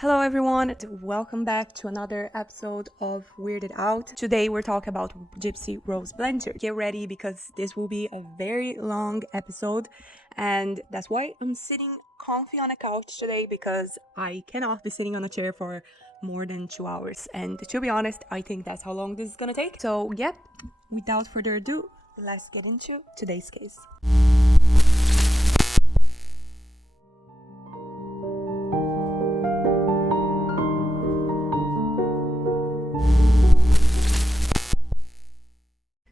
Hello everyone, welcome back to another episode of Weirded Out. Today we're talking about Gypsy Rose Blanchard. Get ready because this will be a very long episode, and that's why I'm sitting comfy on a couch today, because I cannot be sitting on a chair for more than 2 hours. And to be honest, I think that's how long this is gonna take. So yeah, without further ado, let's get into today's case.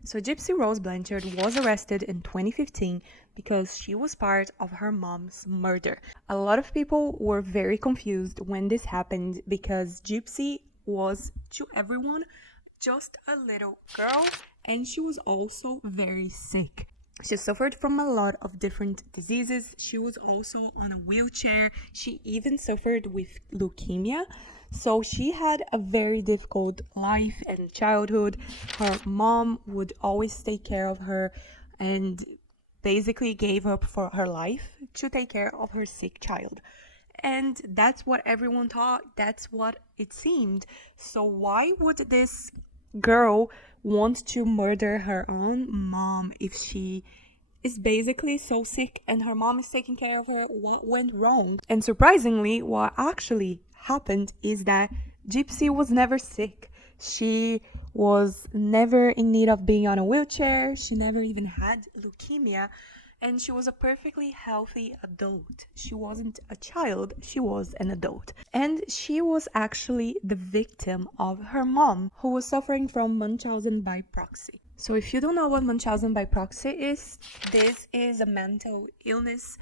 So Gypsy Rose Blanchard was arrested in 2015 because she was part of her mom's murder. A lot of people were very confused when this happened because Gypsy was, to everyone, just a little girl, and she was also very sick. She suffered from a lot of different diseases. She was also on a wheelchair. She even suffered with leukemia. So she had a very difficult life and childhood. Her mom would always take care of her and basically gave up for her life to take care of her sick child. And that's what everyone thought. That's what it seemed. So why would this girl want to murder her own mom if she is basically so sick and her mom is taking care of her? What went wrong? And surprisingly, what actually happened is that Gypsy was never sick. She was never in need of being on a wheelchair. She never even had leukemia. And she was a perfectly healthy adult. She wasn't a child, she was an adult. And she was actually the victim of her mom, who was suffering from munchausen by proxy. So if you don't know what munchausen by proxy is, this is a mental illness,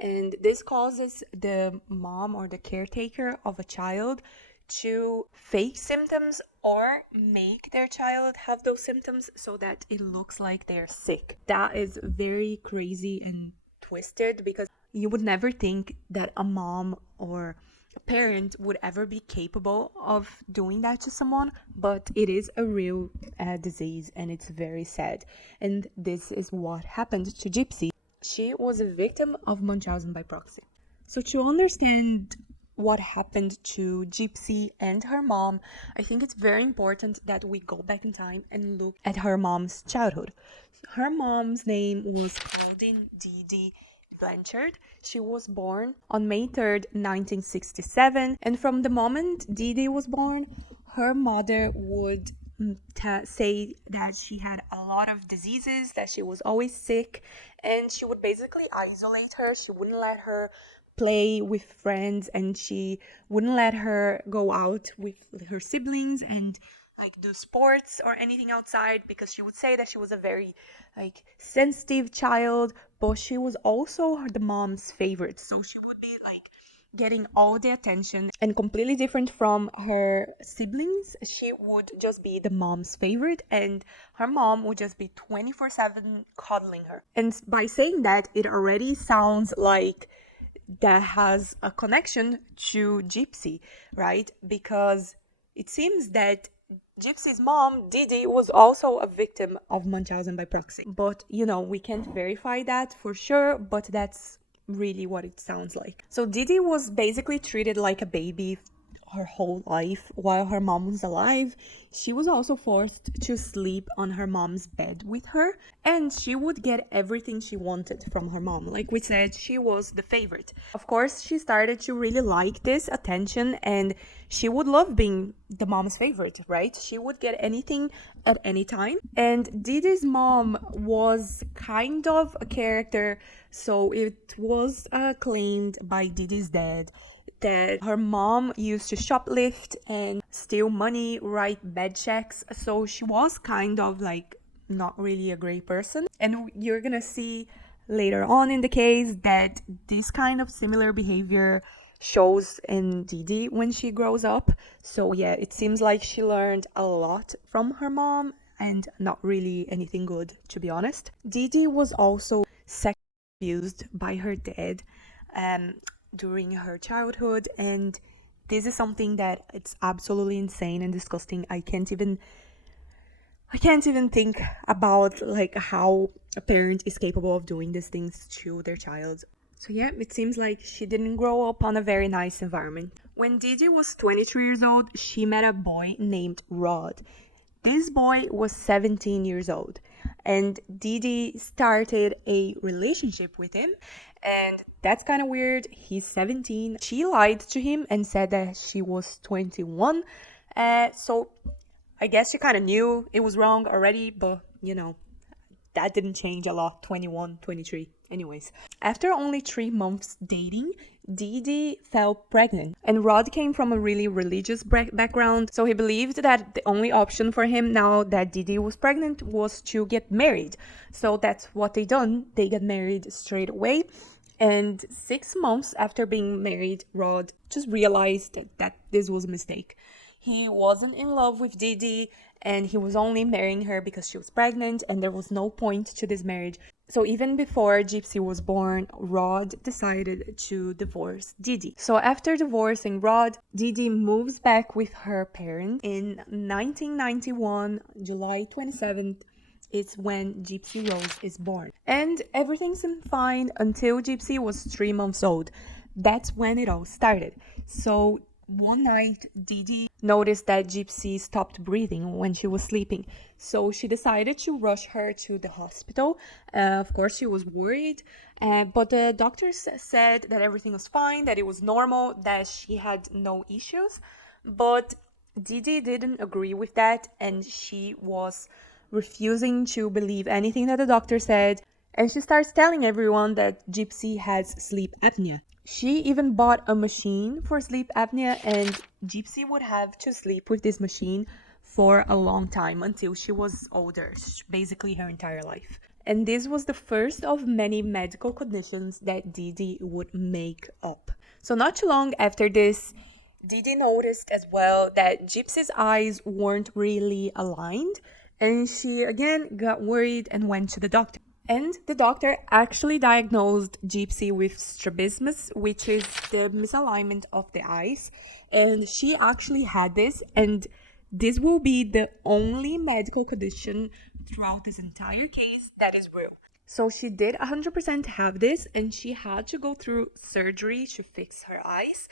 and this causes the mom or the caretaker of a child to fake symptoms or make their child have those symptoms so that it looks like they're sick. That is very crazy and twisted, because you would never think that a mom or a parent would ever be capable of doing that to someone, but it is a real disease, and it's very sad. And this is what happened to Gypsy. She was a victim of munchausen by proxy. So to understand what happened to Gypsy and her mom, I think it's very important that we go back in time and look at her mom's childhood. Her mom's name was Claudine Dee Dee Blanchard. She was born on May 3rd, 1967, and from the moment Dee Dee was born, her mother would say that she had a lot of diseases, that she was always sick, and she would basically isolate her. She wouldn't let her play with friends, and she wouldn't let her go out with her siblings and do sports or anything outside, because she would say that she was a very sensitive child, but she was also the mom's favorite. So she would be getting all the attention, and completely different from her siblings. She would just be the mom's favorite, and her mom would just be 24/7 coddling her. And by saying that, it already sounds like that has a connection to Gypsy, right? Because it seems that Gypsy's mom, Dee Dee, was also a victim of munchausen by proxy. But, we can't verify that for sure, but that's really what it sounds like. So Dee Dee was basically treated like a baby her whole life while her mom was alive. She was also forced to sleep on her mom's bed with her, and she would get everything she wanted from her mom. Like we said, she was the favorite. Of course, she started to really like this attention, and she would love being the mom's favorite, right? She would get anything at any time. And Dee Dee's mom was kind of a character, so it was claimed by Dee Dee's dad that her mom used to shoplift and steal money, write bad checks. So she was kind of not really a great person. And you're gonna see later on in the case that this kind of similar behavior shows in Dee Dee when she grows up. So yeah, it seems like she learned a lot from her mom, and not really anything good, to be honest. Dee Dee was also sexually abused by her dad during her childhood, and this is something that it's absolutely insane and disgusting. I can't even think about how a parent is capable of doing these things to their child. So yeah, it seems like she didn't grow up on a very nice environment. When Dee Dee was 23 years old, she met a boy named Rod. This boy was 17 years old, and Dee Dee started a relationship with him, and that's kind of weird. He's 17. She lied to him and said that she was 21. So I guess she kind of knew it was wrong already, but that didn't change a lot. 21, 23. Anyways, after only 3 months dating, Dee Dee fell pregnant. And Rod came from a really religious background, so he believed that the only option for him now that Dee Dee was pregnant was to get married. So that's what they done. They got married straight away. And 6 months after being married, Rod just realized that this was a mistake. He wasn't in love with Dee Dee, and he was only marrying her because she was pregnant, and there was no point to this marriage. So even before Gypsy was born, Rod decided to divorce Dee Dee. So after divorcing Rod, Dee Dee moves back with her parents. In 1991, July 27th, it's when Gypsy Rose is born. And everything seemed fine until Gypsy was 3 months old. That's when it all started. So one night, Dee Dee noticed that Gypsy stopped breathing when she was sleeping. So she decided to rush her to the hospital. Of course, she was worried, but the doctors said that everything was fine, that it was normal, that she had no issues. But Dee Dee didn't agree with that, and she was refusing to believe anything that the doctor said. And she starts telling everyone that Gypsy has sleep apnea. She even bought a machine for sleep apnea, and Gypsy would have to sleep with this machine for a long time until she was older, basically her entire life. And this was the first of many medical conditions that Dee Dee would make up. So not too long after this, Dee Dee noticed as well that Gypsy's eyes weren't really aligned, and she again got worried and went to the doctor. And the doctor actually diagnosed Gypsy with strabismus, which is the misalignment of the eyes. And she actually had this, and this will be the only medical condition throughout this entire case that is real. So she did 100% have this, and she had to go through surgery to fix her eyes.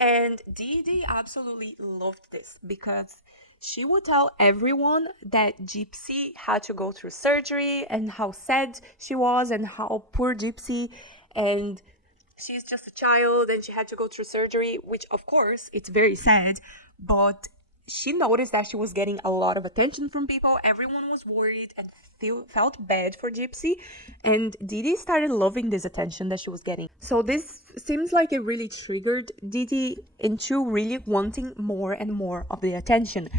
And Dee Dee absolutely loved this because she would tell everyone that Gypsy had to go through surgery and how sad she was and how poor Gypsy, and she's just a child and she had to go through surgery, which of course it's very sad, but she noticed that she was getting a lot of attention from people. Everyone was worried and felt bad for Gypsy, and Dee Dee started loving this attention that she was getting. So this seems like it really triggered Dee Dee into really wanting more and more of the attention.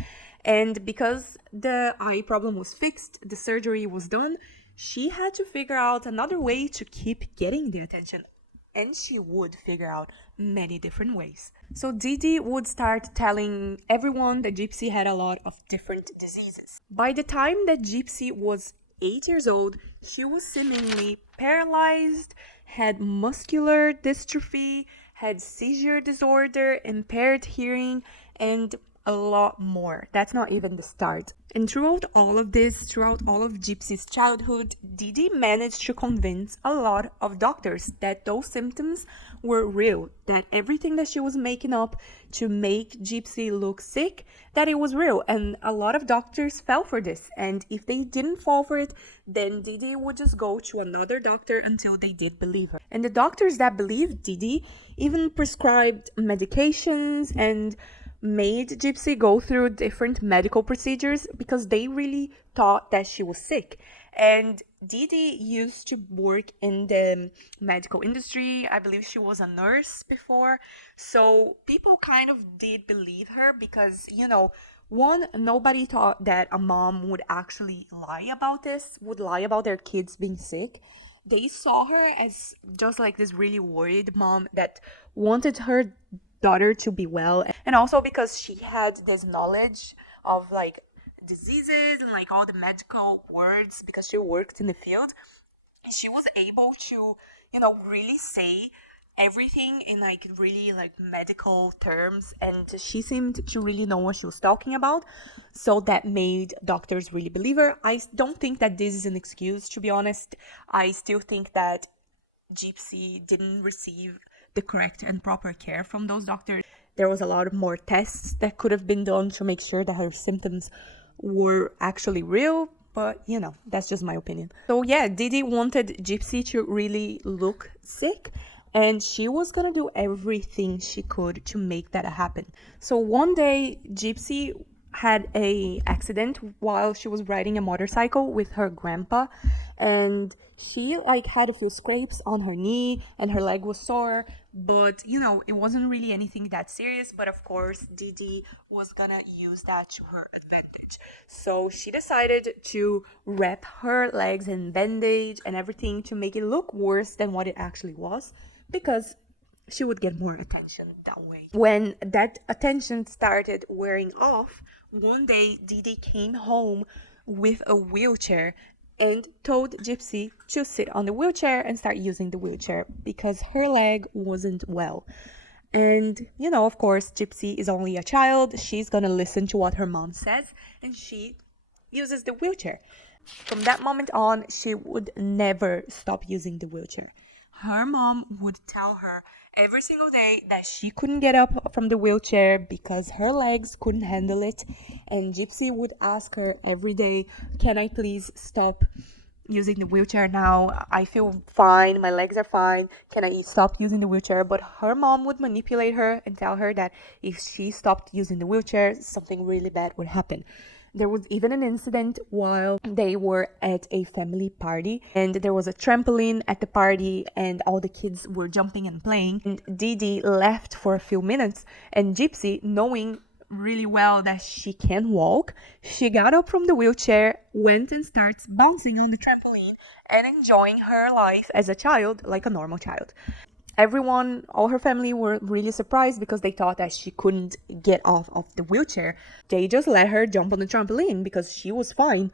And because the eye problem was fixed, the surgery was done, she had to figure out another way to keep getting the attention. And she would figure out many different ways. So Dee Dee would start telling everyone that Gypsy had a lot of different diseases. By the time that Gypsy was 8 years old, she was seemingly paralyzed, had muscular dystrophy, had seizure disorder, impaired hearing, and a lot more. That's not even the start. And throughout all of this, throughout all of Gypsy's childhood, Dee Dee managed to convince a lot of doctors that those symptoms were real, that everything that she was making up to make Gypsy look sick, that it was real. And a lot of doctors fell for this. And if they didn't fall for it, then Dee Dee would just go to another doctor until they did believe her. And the doctors that believed Dee Dee even prescribed medications and made Gypsy go through different medical procedures because they really thought that she was sick. And Dee Dee used to work in the medical industry. I believe she was a nurse before. So people kind of did believe her because, one, nobody thought that a mom would actually lie about this, would lie about their kids being sick. They saw her as just like this really worried mom that wanted her daughter to be well, and also because she had this knowledge of like diseases and like all the medical words because she worked in the field. She was able to really say everything in like really like medical terms, and she seemed to really know what she was talking about, so that made doctors really believe her. I don't think that this is an excuse, to be honest. I still think that Gypsy didn't receive the correct and proper care from those doctors. There was a lot more tests that could have been done to make sure that her symptoms were actually real, but that's just my opinion. So yeah, Dee Dee wanted Gypsy to really look sick, and she was gonna do everything she could to make that happen. So one day, Gypsy had a accident while she was riding a motorcycle with her grandpa, and she had a few scrapes on her knee and her leg was sore, but it wasn't really anything that serious. But of course, Dee Dee was gonna use that to her advantage. So she decided to wrap her legs in bandage and everything to make it look worse than what it actually was, because she would get more attention that way. When that attention started wearing off, one day Dee Dee came home with a wheelchair and told Gypsy to sit on the wheelchair and start using the wheelchair because her leg wasn't well. And, of course, Gypsy is only a child. She's gonna listen to what her mom says, and she uses the wheelchair. From that moment on, she would never stop using the wheelchair. Her mom would tell her every single day that she couldn't get up from the wheelchair because her legs couldn't handle it. And Gypsy would ask her every day, "Can I please stop using the wheelchair now? I feel fine, my legs are fine. Can I stop using the wheelchair?" But her mom would manipulate her and tell her that if she stopped using the wheelchair, something really bad would happen. There was even an incident while they were at a family party, and there was a trampoline at the party and all the kids were jumping and playing, and Dee Dee left for a few minutes, and Gypsy, knowing really well that she can walk, she got up from the wheelchair, went and starts bouncing on the trampoline and enjoying her life as a child like a normal child. Everyone, all her family, were really surprised because they thought that she couldn't get off of the wheelchair. They just let her jump on the trampoline because she was fine.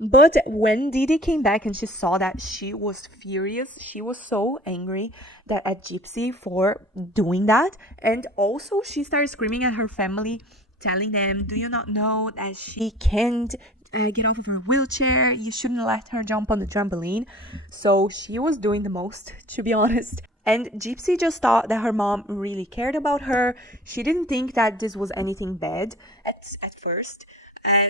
But when Dee Dee came back and she saw that, she was furious. She was so angry at Gypsy for doing that. And also she started screaming at her family, telling them, "Do you not know that she can't get off of her wheelchair? You shouldn't let her jump on the trampoline." So she was doing the most, to be honest. And Gypsy just thought that her mom really cared about her. She didn't think that this was anything bad at first.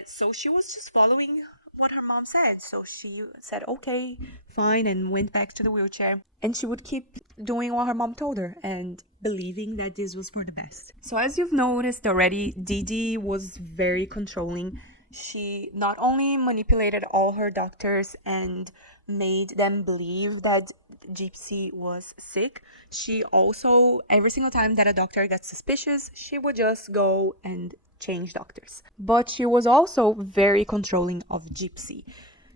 So she was just following what her mom said. So she said, "Okay, fine," and went back to the wheelchair. And she would keep doing what her mom told her and believing that this was for the best. So as you've noticed already, Dee Dee was very controlling. She not only manipulated all her doctors and made them believe that Gypsy was sick, she also, every single time that a doctor got suspicious, she would just go and change doctors. But she was also very controlling of Gypsy.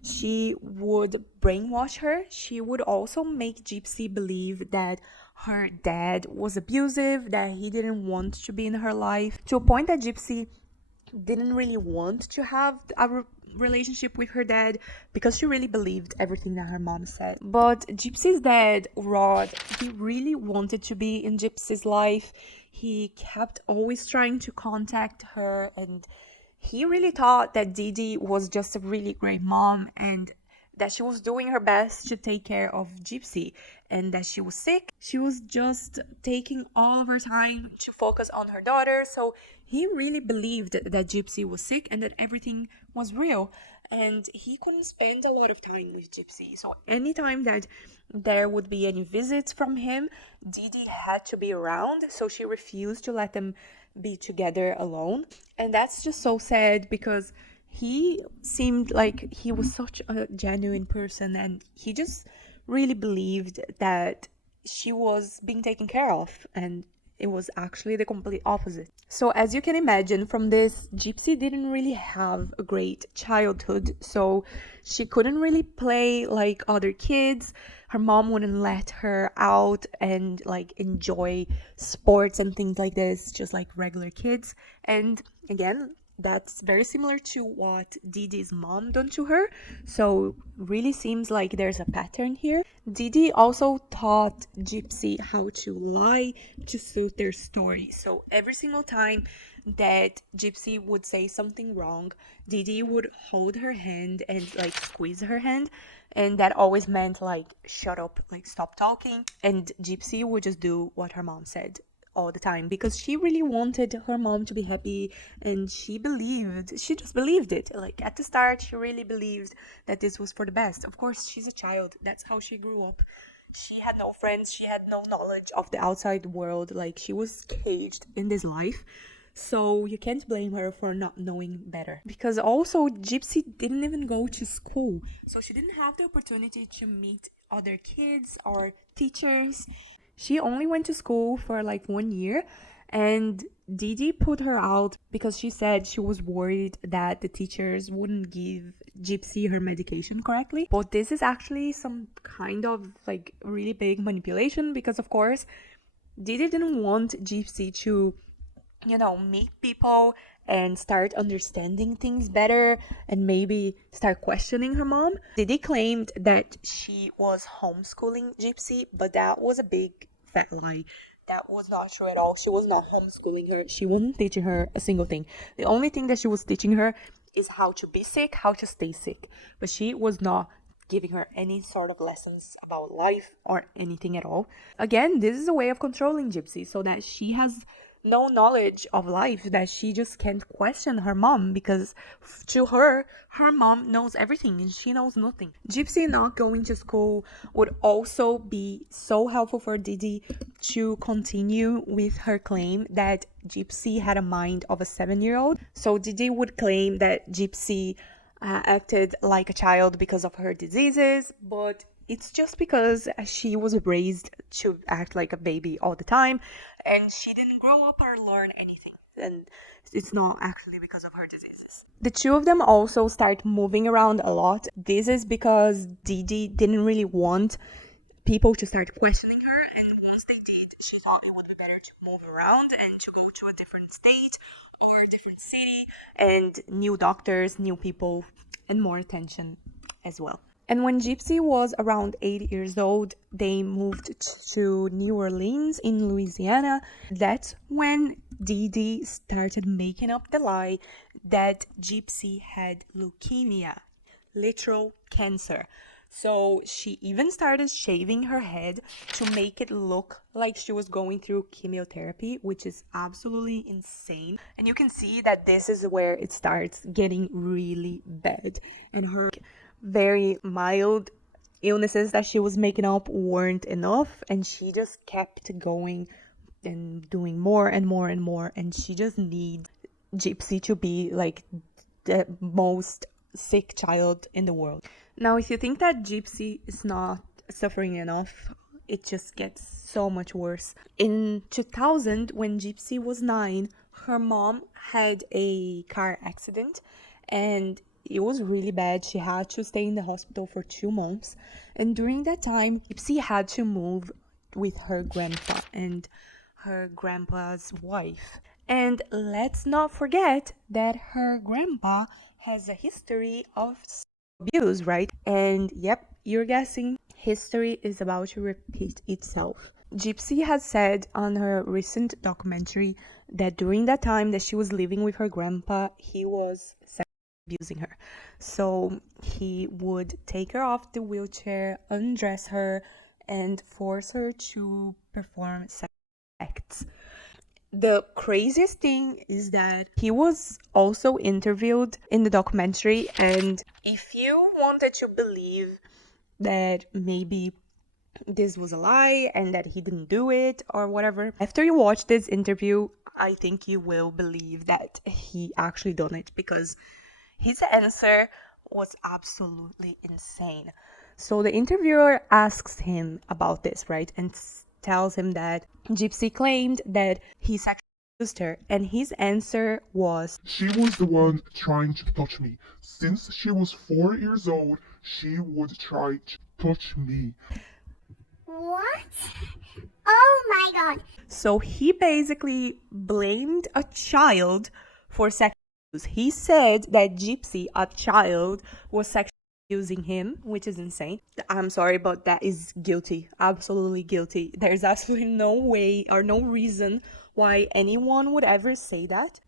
She would brainwash her. She would also make Gypsy believe that her dad was abusive, that he didn't want to be in her life, to a point that Gypsy didn't really want to have a relationship with her dad because she really believed everything that her mom said. But Gypsy's dad, Rod, he really wanted to be in Gypsy's life. He kept always trying to contact her, and he really thought that Dee Dee was just a really great mom and that she was doing her best to take care of Gypsy, and that she was sick. She was just taking all of her time to focus on her daughter. So he really believed that Gypsy was sick and that everything was real. And he couldn't spend a lot of time with Gypsy. So anytime that there would be any visits from him, Dee Dee had to be around. So she refused to let them be together alone. And that's just so sad because he seemed like he was such a genuine person, and he just really believed that she was being taken care of, and it was actually the complete opposite. So as you can imagine from this, Gypsy didn't really have a great childhood, so she couldn't really play like other kids. Her mom wouldn't let her out and enjoy sports and things like this, just like regular kids. And again, That's very similar to what Dee Dee's mom done to her. So really seems like there's a pattern here. Dee Dee also taught Gypsy how to lie to suit their story. So every single time that Gypsy would say something wrong, Dee Dee would hold her hand and like squeeze her hand. And that always meant like, shut up, like stop talking. And Gypsy would just do what her mom said all the time because she really wanted her mom to be happy, and she just believed it. Like at the start, she really believed that this was for the best. Of course, she's a child. That's how she grew up. She had no friends, she had no knowledge of the outside world. Like she was caged in this life. So you can't blame her for not knowing better. Because also Gypsy didn't even go to school. So she didn't have the opportunity to meet other kids or teachers. She only went to school for like 1 year, and Dee Dee put her out because she said she was worried that the teachers wouldn't give Gypsy her medication correctly. But this is actually some kind of like really big manipulation because, of course, Dee Dee didn't want Gypsy to, meet people and start understanding things better and maybe start questioning her mom. Didi claimed that she was homeschooling Gypsy, but that was a big fat lie. That was not true at all. She was not homeschooling her. She wasn't teaching her a single thing. The only thing that she was teaching her is how to be sick, how to stay sick. But she was not giving her any sort of lessons about life or anything at all. Again, this is a way of controlling Gypsy so that she has no knowledge of life, that she just can't question her mom because to her mom knows everything and she knows nothing. Gypsy not going to school would also be so helpful for Didi to continue with her claim that Gypsy had a mind of a 7-year-old. So Didi would claim that Gypsy acted like a child because of her diseases, but it's just because she was raised to act like a baby all the time and she didn't grow up or learn anything. And it's not actually because of her diseases. The two of them also start moving around a lot. This is because Dee Dee didn't really want people to start questioning her, and once they did, she thought it would be better to move around and to go to a different state or a different city, and new doctors, new people, and more attention as well. And when Gypsy was around 8 years old, they moved to New Orleans in Louisiana. That's when Dee Dee started making up the lie that Gypsy had leukemia, literal cancer. So she even started shaving her head to make it look like she was going through chemotherapy, which is absolutely insane. And you can see that this is where it starts getting really bad. And her very mild illnesses that she was making up weren't enough, and she just kept going and doing more and more and more, and she just needs Gypsy to be like the most sick child in the world. Now, if you think that Gypsy is not suffering enough, it just gets so much worse. In 2000, when Gypsy was 9, her mom had a car accident, and it was really bad. She had to stay in the hospital for 2 months. And during that time, Gypsy had to move with her grandpa and her grandpa's wife. And let's not forget that her grandpa has a history of abuse, right? And yep, you're guessing, history is about to repeat itself. Gypsy has said on her recent documentary that during that time that she was living with her grandpa, he was abusing her. So he would take her off the wheelchair, undress her, and force her to perform sex acts. The craziest thing is that he was also interviewed in the documentary, and if you wanted to believe that maybe this was a lie and that he didn't do it or whatever, after you watch this interview, I think you will believe that he actually done it, because his answer was absolutely insane. So the interviewer asks him about this, right? And tells him that Gypsy claimed that he sexually abused her. And his answer was, "She was the one trying to touch me. Since she was 4 years old, she would try to touch me." What? Oh my god. So he basically blamed a child for sexually He said that Gypsy, a child, was sexually abusing him, which is insane. I'm sorry, but that is guilty. Absolutely guilty. There's absolutely no way or no reason why anyone would ever say that.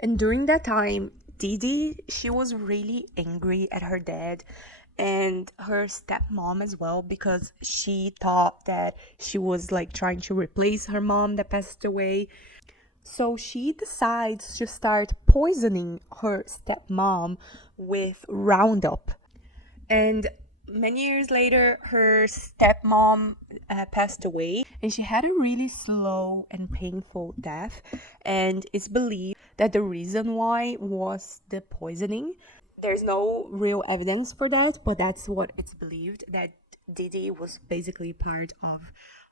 And during that time, Dee Dee, she was really angry at her dad and her stepmom as well, because she thought that she was like trying to replace her mom that passed away. So she decides to start poisoning her stepmom with Roundup. And many years later, her stepmom passed away, and she had a really slow and painful death. And it's believed that the reason why was the poisoning. There's no real evidence for that, but that's what it's believed, that Dee Dee was basically part of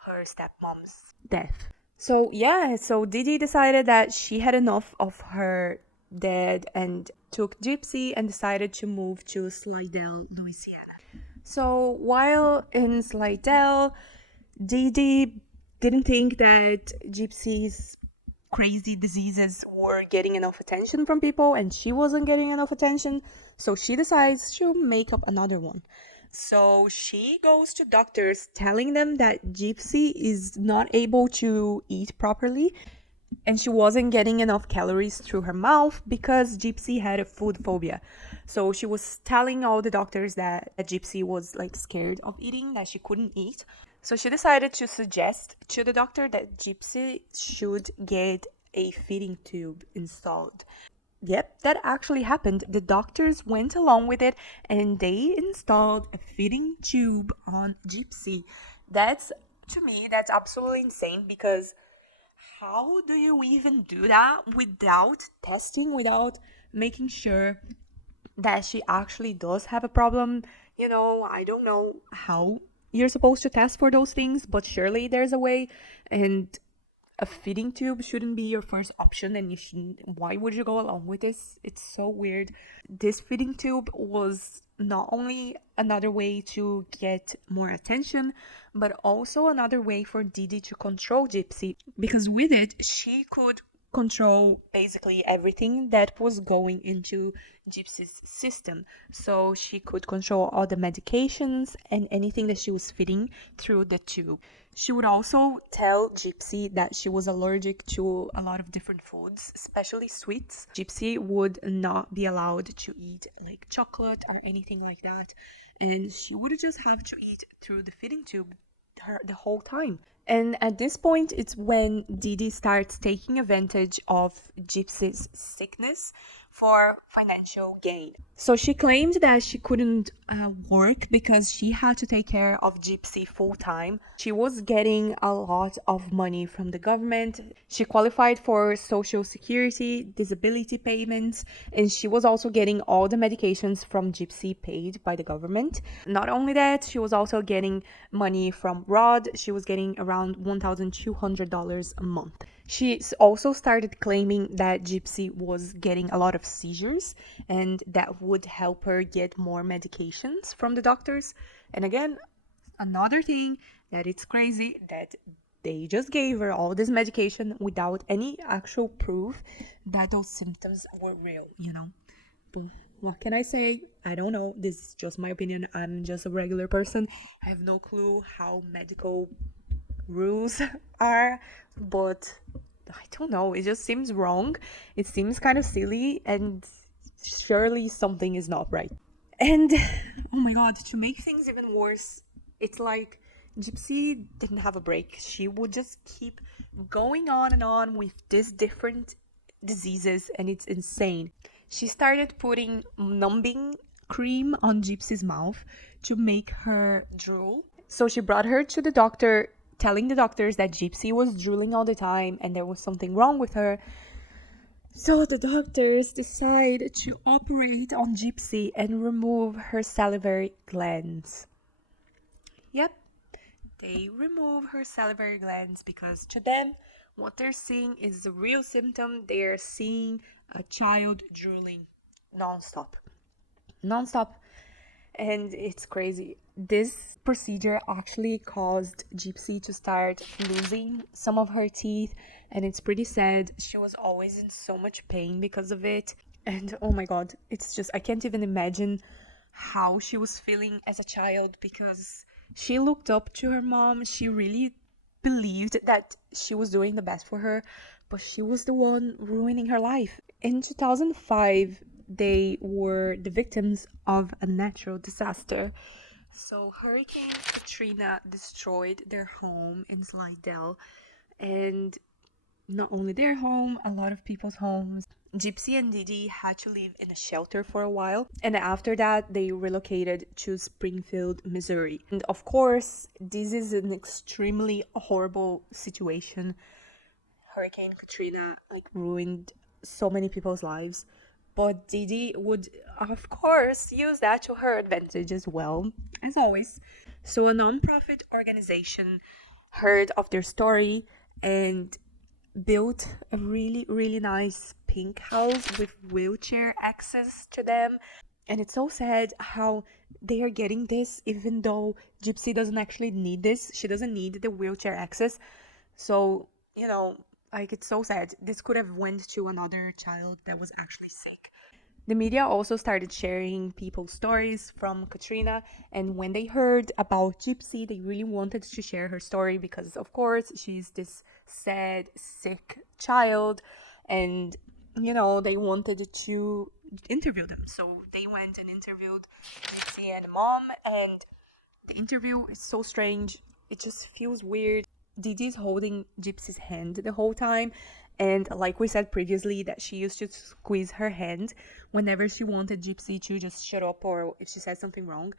her stepmom's death. So yeah, so Dee Dee decided that she had enough of her dad and took Gypsy and decided to move to Slidell, Louisiana. So while in Slidell, Dee Dee didn't think that Gypsy's crazy diseases were getting enough attention from people, and she wasn't getting enough attention, so she decides to make up another one. So she goes to doctors telling them that Gypsy is not able to eat properly, and she wasn't getting enough calories through her mouth because Gypsy had a food phobia. So she was telling all the doctors that Gypsy was like scared of eating, that she couldn't eat. So she decided to suggest to the doctor that Gypsy should get a feeding tube installed. Yep, that actually happened. The doctors went along with it and they installed a feeding tube on Gypsy. To me, that's absolutely insane, because how do you even do that without testing, without making sure that she actually does have a problem? I don't know how you're supposed to test for those things, but surely there's a way. And a feeding tube shouldn't be your first option, and you shouldn't. Why would you go along with this? It's so weird. This feeding tube was not only another way to get more attention, but also another way for Dee Dee to control Gypsy, because with it she could control basically everything that was going into Gypsy's system. So she could control all the medications and anything that she was feeding through the tube. She would also tell Gypsy that she was allergic to a lot of different foods, especially sweets. Gypsy would not be allowed to eat like chocolate or anything like that, and she would just have to eat through the feeding tube the whole time. And at this point, it's when Dee Dee starts taking advantage of Gypsy's sickness for financial gain. So she claimed that she couldn't work because she had to take care of Gypsy full time. She was getting a lot of money from the government. She qualified for Social Security, disability payments, and she was also getting all the medications from Gypsy paid by the government. Not only that, she was also getting money from Rod. She was getting around $1,200 a month. She also started claiming that Gypsy was getting a lot of seizures, and that would help her get more medications from the doctors. And again, another thing that it's crazy that they just gave her all this medication without any actual proof that those symptoms were real. But what can I say? I don't know. This is just my opinion. I'm just a regular person. I have no clue how medical rules are, but I don't know, it just seems wrong. It seems kind of silly, and surely something is not right. And oh my god, to make things even worse, it's like Gypsy didn't have a break. She would just keep going on and on with these different diseases, and it's insane. She started putting numbing cream on Gypsy's mouth to make her drool. So she brought her to the doctor, telling the doctors that Gypsy was drooling all the time and there was something wrong with her. So the doctors decide to operate on Gypsy and remove her salivary glands. Yep, they remove her salivary glands because to them, what they're seeing is the real symptom. They're seeing a child drooling non-stop. And it's crazy. This procedure actually caused Gypsy to start losing some of her teeth, and it's pretty sad. She was always in so much pain because of it. And oh my god, it's just, I can't even imagine how she was feeling as a child, because she looked up to her mom. She really believed that she was doing the best for her, but she was the one ruining her life. In 2005, they were the victims of a natural disaster. So Hurricane Katrina destroyed their home in Slidell, and not only their home, a lot of people's homes. Gypsy and Dee Dee had to live in a shelter for a while, and after that, they relocated to Springfield, Missouri. And of course, this is an extremely horrible situation. Hurricane Katrina ruined so many people's lives, but Dee Dee would, of course, use that to her advantage as well, as always. So a non-profit organization heard of their story and built a really, really nice pink house with wheelchair access to them. And it's so sad how they are getting this even though Gypsy doesn't actually need this. She doesn't need the wheelchair access. So, it's so sad. This could have went to another child that was actually sick. The media also started sharing people's stories from Katrina, and when they heard about Gypsy, they really wanted to share her story because, of course, she's this sad, sick child, and, they wanted to interview them. So they went and interviewed Gypsy and mom, and the interview is so strange. It just feels weird. Dee Dee's holding Gypsy's hand the whole time, and like we said previously, that she used to squeeze her hand whenever she wanted Gypsy to just shut up or if she said something wrong.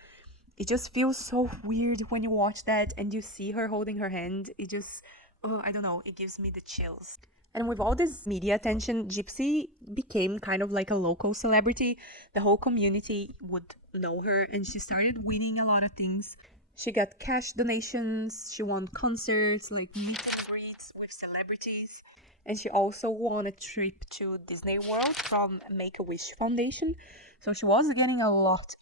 It just feels so weird when you watch that and you see her holding her hand. It just, I don't know, it gives me the chills. And with all this media attention, Gypsy became kind of like a local celebrity. The whole community would know her, and she started winning a lot of things. She got cash donations, she won concerts, like meet and greets with celebrities, and she also won a trip to Disney World from Make-A-Wish Foundation. So she was getting a lot.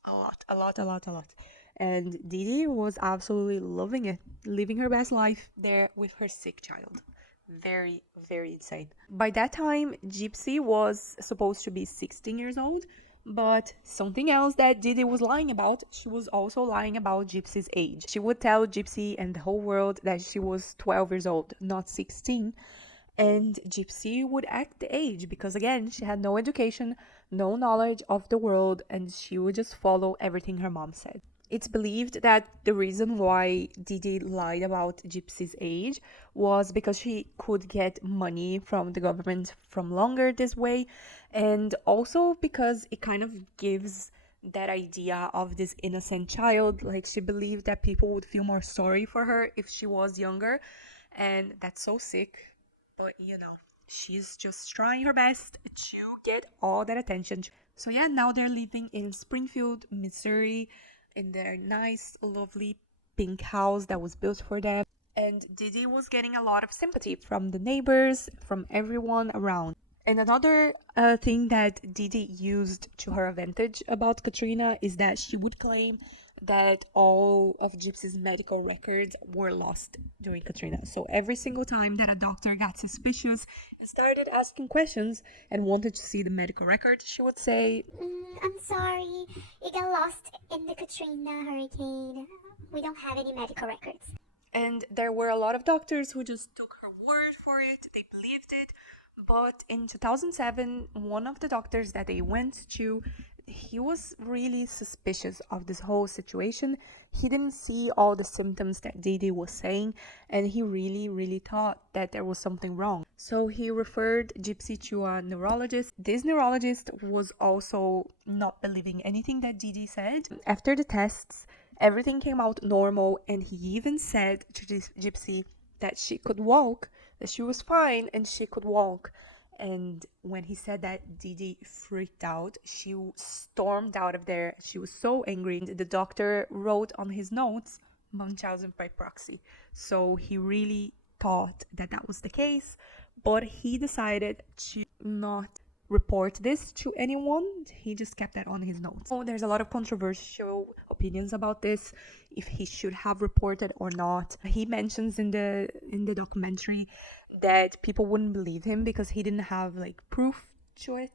And Dee Dee was absolutely loving it, living her best life there with her sick child. Very, very insane. By that time, Gypsy was supposed to be 16 years old, but something else that Dee Dee was lying about, she was also lying about Gypsy's age. She would tell Gypsy and the whole world that she was 12 years old, not 16. And Gypsy would act the age because, again, she had no education, no knowledge of the world, and she would just follow everything her mom said. It's believed that the reason why Dee Dee lied about Gypsy's age was because she could get money from the government from longer this way, and also because it kind of gives that idea of this innocent child. Like, she believed that people would feel more sorry for her if she was younger, and that's so sick. But, she's just trying her best to get all that attention. So yeah, now they're living in Springfield, Missouri, in their nice, lovely pink house that was built for them. And Dee Dee was getting a lot of sympathy from the neighbors, from everyone around. And another thing that Dee Dee used to her advantage about Katrina is that she would claim that all of Gypsy's medical records were lost during Katrina. So every single time that a doctor got suspicious and started asking questions and wanted to see the medical record, she would say, I'm sorry, it got lost in the Katrina hurricane. We don't have any medical records. And there were a lot of doctors who just took her word for it, they believed it. But in 2007, one of the doctors that they went to, he was really suspicious of this whole situation. He didn't see all the symptoms that Dee Dee was saying, and he really, really thought that there was something wrong. So he referred Gypsy to a neurologist. This neurologist was also not believing anything that Dee Dee said. After the tests, everything came out normal, and he even said to Gypsy that she could walk, that she was fine and she could walk. And when he said that, Dee Dee freaked out. She stormed out of there. She was so angry. The doctor wrote on his notes, munchausenbyproxy. So he really thought that that was the case, but he decided to not report this to anyone. He just kept that on his notes. So there's a lot of controversial opinions about this, if he should have reported or not. He mentions in the documentary that people wouldn't believe him because he didn't have like proof to it,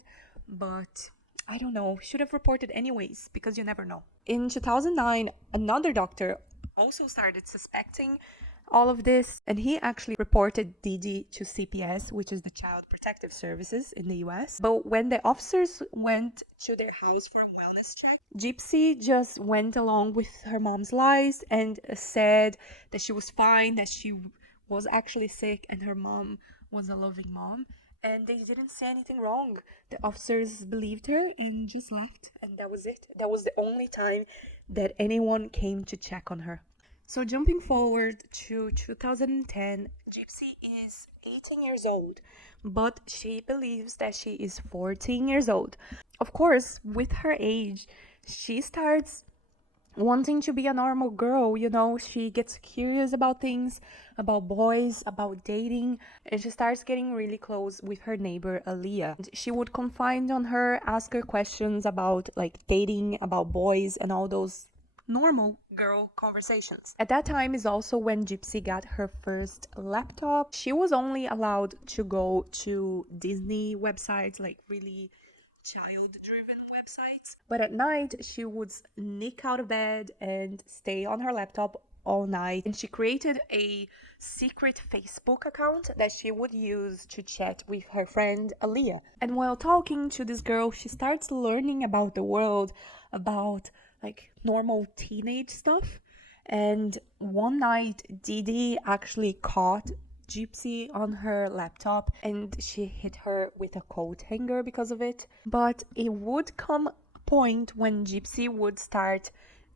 but I don't know, should have reported anyways, because you never know. In 2009, another doctor also started suspecting all of this, and he actually reported Dee Dee to CPS, which is the Child Protective Services in the US. But when the officers went to their house for a wellness check, Gypsy just went along with her mom's lies and said that she was fine, that she was actually sick, and her mom was a loving mom. And they didn't say anything wrong. The officers believed her and just left, and that was it. That was the only time that anyone came to check on her. So jumping forward to 2010, Gypsy is 18 years old, but she believes that she is 14 years old. Of course, with her age, she starts wanting to be a normal girl, you know. She gets curious about things, about boys, about dating, and she starts getting really close with her neighbor Aaliyah. And she would confide on her, ask her questions about like dating, about boys, and all those normal girl conversations. At that time is also when Gypsy got her first laptop. She was only allowed to go to Disney websites, like really child-driven websites. But at night, she would sneak out of bed and stay on her laptop all night. And she created a secret Facebook account that she would use to chat with her friend Aaliyah. And while talking to this girl, she starts learning about the world, about like normal teenage stuff. And one night, Dee Dee actually caught Gypsy on her laptop and she hit her with a coat hanger because of it. But it would come a point when Gypsy would start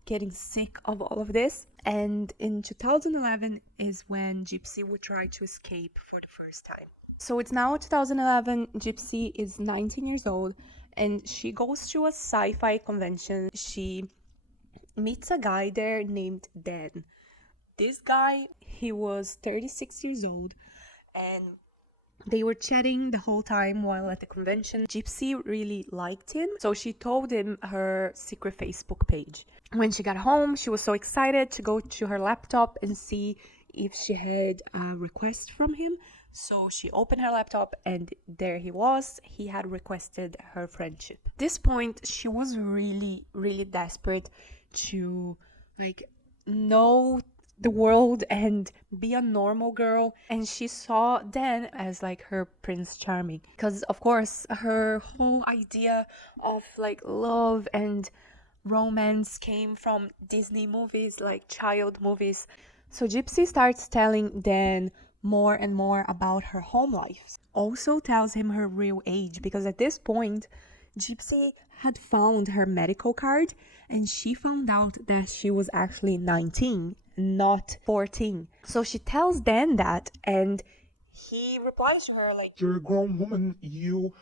getting sick of all of this, and in 2011 is when Gypsy would try to escape for the first time. So it's now 2011, Gypsy is 19 years old and she goes to a sci-fi convention. She meets a guy there named Dan. This guy, he was 36 years old, and they were chatting the whole time while at the convention. Gypsy really liked him, so she told him her secret Facebook page. When she got home, she was so excited to go to her laptop and see if she had a request from him. So she opened her laptop and there he was. He had requested her friendship. At this point, she was really, really desperate to like know the world and be a normal girl, and she saw Dan as like her Prince Charming, because of course her whole idea of like love and romance came from Disney movies, like child movies. So Gypsy starts telling Dan more and more about her home life. Also tells him her real age, because at this point Gypsy had found her medical card and she found out that she was actually 19, not 14. So she tells Dan that, and he replies to her like, You're a grown woman. You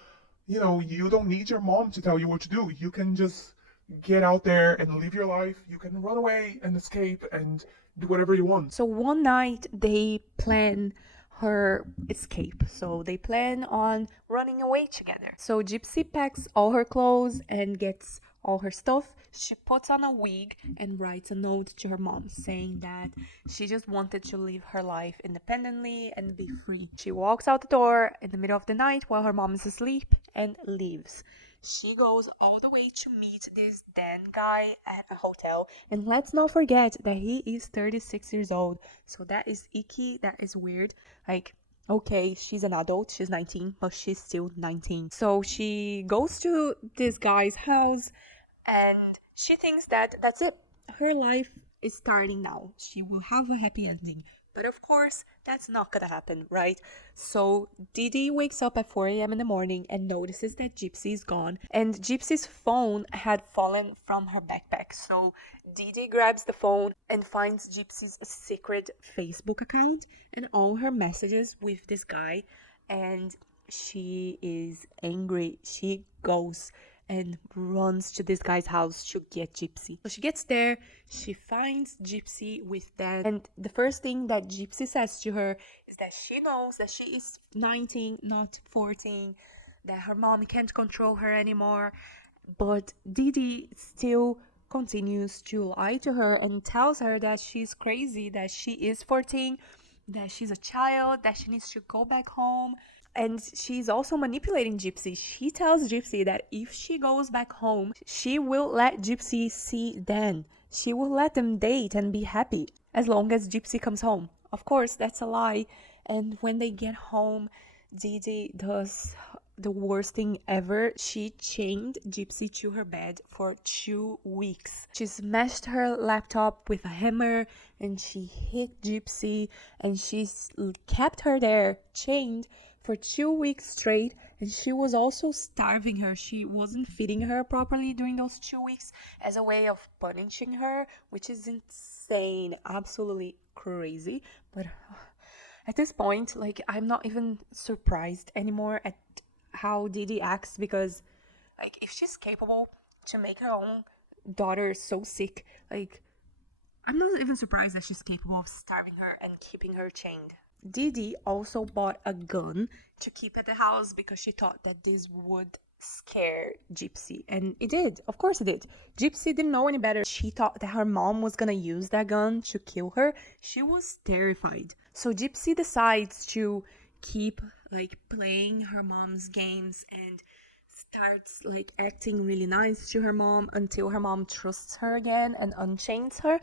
don't need your mom to tell you what to do. You can just get out there and live your life. You can run away and escape and do whatever you want. So one night they plan her escape. So they plan on running away together. So Gypsy packs all her clothes and gets all her stuff. She puts on a wig and writes a note to her mom saying that she just wanted to live her life independently and be free. She walks out the door in the middle of the night while her mom is asleep and leaves. She goes all the way to meet this Dan guy at a hotel. And let's not forget that he is 36 years old. So that is icky, that is weird. Like, okay, she's an adult, she's 19, but she's still 19. So she goes to this guy's house and she thinks that that's it. Her life is starting now. She will have a happy ending. But of course, that's not gonna happen, right? So Dee Dee wakes up at 4 a.m. in the morning and notices that Gypsy is gone. And Gypsy's phone had fallen from her backpack. So Dee Dee grabs the phone and finds Gypsy's secret Facebook account and all her messages with this guy. And she is angry. She goes and runs to this guy's house to get Gypsy. So she gets there, she finds Gypsy with Dan, and the first thing that Gypsy says to her is that she knows that she is 19, not 14, that her mom can't control her anymore. But Dee Dee still continues to lie to her and tells her that she's crazy, that she is 14, that she's a child, that she needs to go back home. And she's also manipulating Gypsy. She tells Gypsy that if she goes back home, she will let Gypsy see Dan. She will let them date and be happy as long as Gypsy comes home. Of course, that's a lie. And when they get home, Dee Dee does the worst thing ever. She chained Gypsy to her bed for 2 weeks. She smashed her laptop with a hammer and she hit Gypsy and she kept her there chained for 2 weeks straight, and she was also starving her. She wasn't feeding her properly during those 2 weeks as a way of punishing her, which is insane, absolutely crazy. But at this point, like, I'm not even surprised anymore at how Dee Dee acts, because, like, if she's capable to make her own daughter so sick, like, I'm not even surprised that she's capable of starving her and keeping her chained. Dee Dee also bought a gun to keep at the house because she thought that this would scare Gypsy. And it did. Of course it did. Gypsy didn't know any better. She thought that her mom was gonna use that gun to kill her. She was terrified. So Gypsy decides to keep, like, playing her mom's games and starts, like, acting really nice to her mom until her mom trusts her again and unchains her.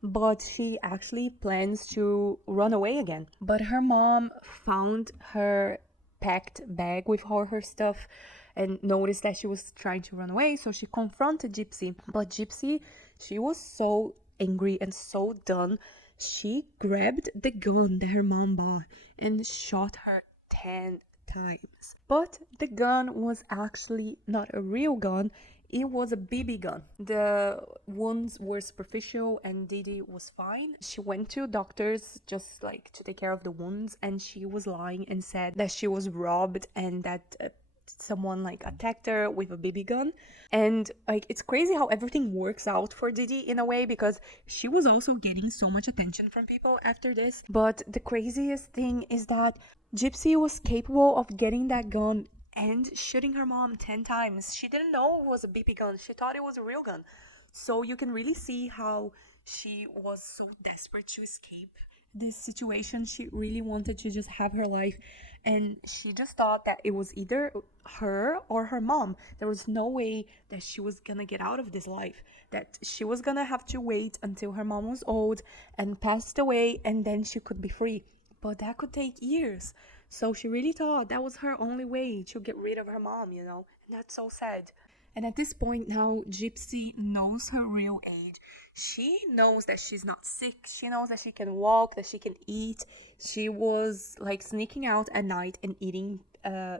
But she actually plans to run away again. But her mom found her packed bag with all her stuff and noticed that she was trying to run away, so she confronted Gypsy. But Gypsy, she was so angry and so done, she grabbed the gun that her mom bought and shot her 10 times. But the gun was actually not a real gun. It was a BB gun. The wounds were superficial and Dee Dee was fine. She went to doctors just, like, to take care of the wounds, and she was lying and said that she was robbed and that someone, like, attacked her with a BB gun. And, like, it's crazy how everything works out for Dee Dee in a way, because she was also getting so much attention from people after this. But the craziest thing is that Gypsy was capable of getting that gun and shooting her mom 10 times. She didn't know it was a BB gun. She thought it was a real gun. So you can really see how she was so desperate to escape this situation. She really wanted to just have her life. And she just thought that it was either her or her mom. There was no way that she was gonna get out of this life. That she was gonna have to wait until her mom was old and passed away, and then she could be free. But that could take years. So she really thought that was her only way to get rid of her mom, you know? And that's so sad. And at this point now, Gypsy knows her real age. She knows that she's not sick. She knows that she can walk, that she can eat. She was, like, sneaking out at night and eating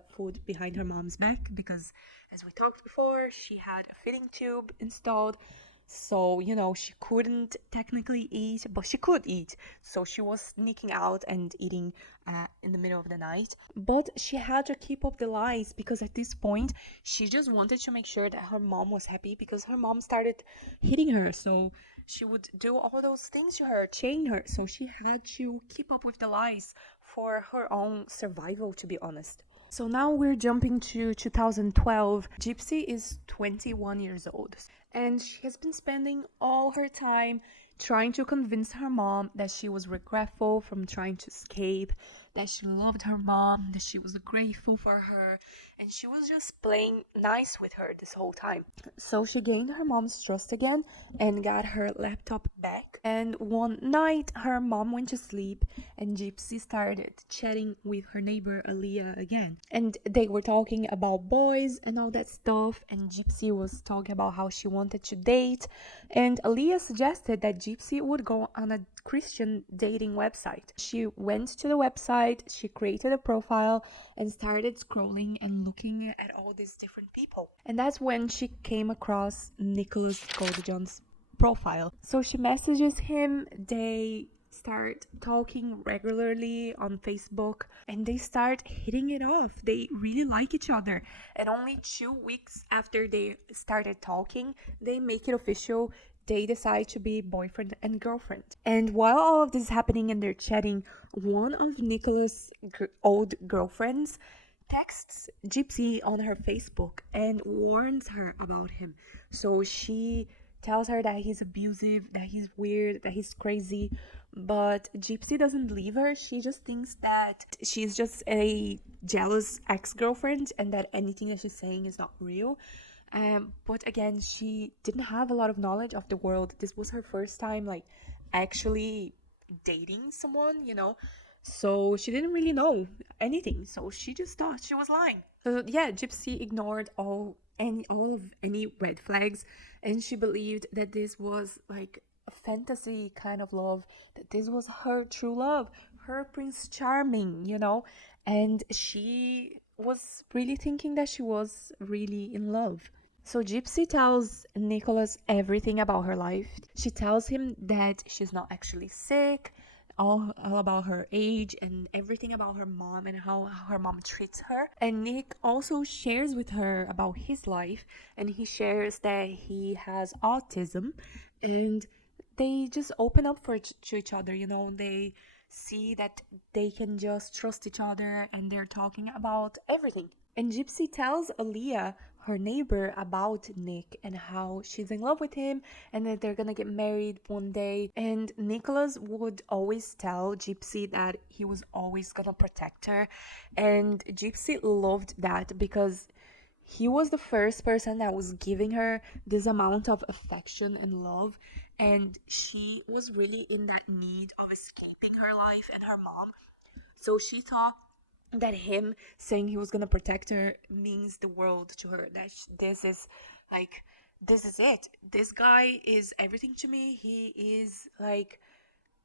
food behind her mom's back because, as we talked before, she had a feeding tube installed. So, you know, she couldn't technically eat, but she could eat. So she was sneaking out and eating in the middle of the night. But she had to keep up the lies because at this point, she just wanted to make sure that her mom was happy because her mom started hitting her. So she would do all those things to her, chain her. So she had to keep up with the lies for her own survival, to be honest. So now we're jumping to 2012. Gypsy is 21 years old. And she has been spending all her time trying to convince her mom that she was regretful from trying to escape, that she loved her mom, that she was grateful for her, and she was just playing nice with her this whole time. So she gained her mom's trust again and got her laptop back. And one night, her mom went to sleep and Gypsy started chatting with her neighbor Aaliyah again. And they were talking about boys and all that stuff, and Gypsy was talking about how she wanted to date. And Aaliyah suggested that Gypsy would go on a Christian dating website. She went to the website, she created a profile and started scrolling and looking at all these different people. And that's when she came across Nicholas Goldjohn's profile. So she messages him, they start talking regularly on Facebook and they start hitting it off. They really like each other. And only 2 weeks after they started talking, they make it official. They decide to be boyfriend and girlfriend. And while all of this is happening and they're chatting, one of Nicholas' old girlfriends texts Gypsy on her Facebook and warns her about him. So she tells her that he's abusive, that he's weird, that he's crazy. But Gypsy doesn't believe her. She just thinks that she's just a jealous ex-girlfriend and that anything that she's saying is not real. But again, she didn't have a lot of knowledge of the world. This was her first time, like, actually dating someone, So she didn't really know anything. So she just thought she was lying. So yeah, Gypsy ignored all of any red flags, and she believed that this was like a fantasy kind of love, that this was her true love, her Prince Charming, and she was really thinking that she was really in love. So Gypsy tells Nicholas everything about her life. She tells him that she's not actually sick, all about her age and everything about her mom and how her mom treats her. And Nick also shares with her about his life, and he shares that he has autism, and they just open up to each other, They see that they can just trust each other, and they're talking about everything. And Gypsy tells Aaliyah, her neighbor, about Nick and how she's in love with him and that they're gonna get married one day. And Nicholas would always tell Gypsy that he was always gonna protect her. And Gypsy loved that because he was the first person that was giving her this amount of affection and love. And she was really in that need of escaping her life and her mom. So she thought that him saying he was gonna protect her means the world to her, that this is it, this guy is everything to me, he is like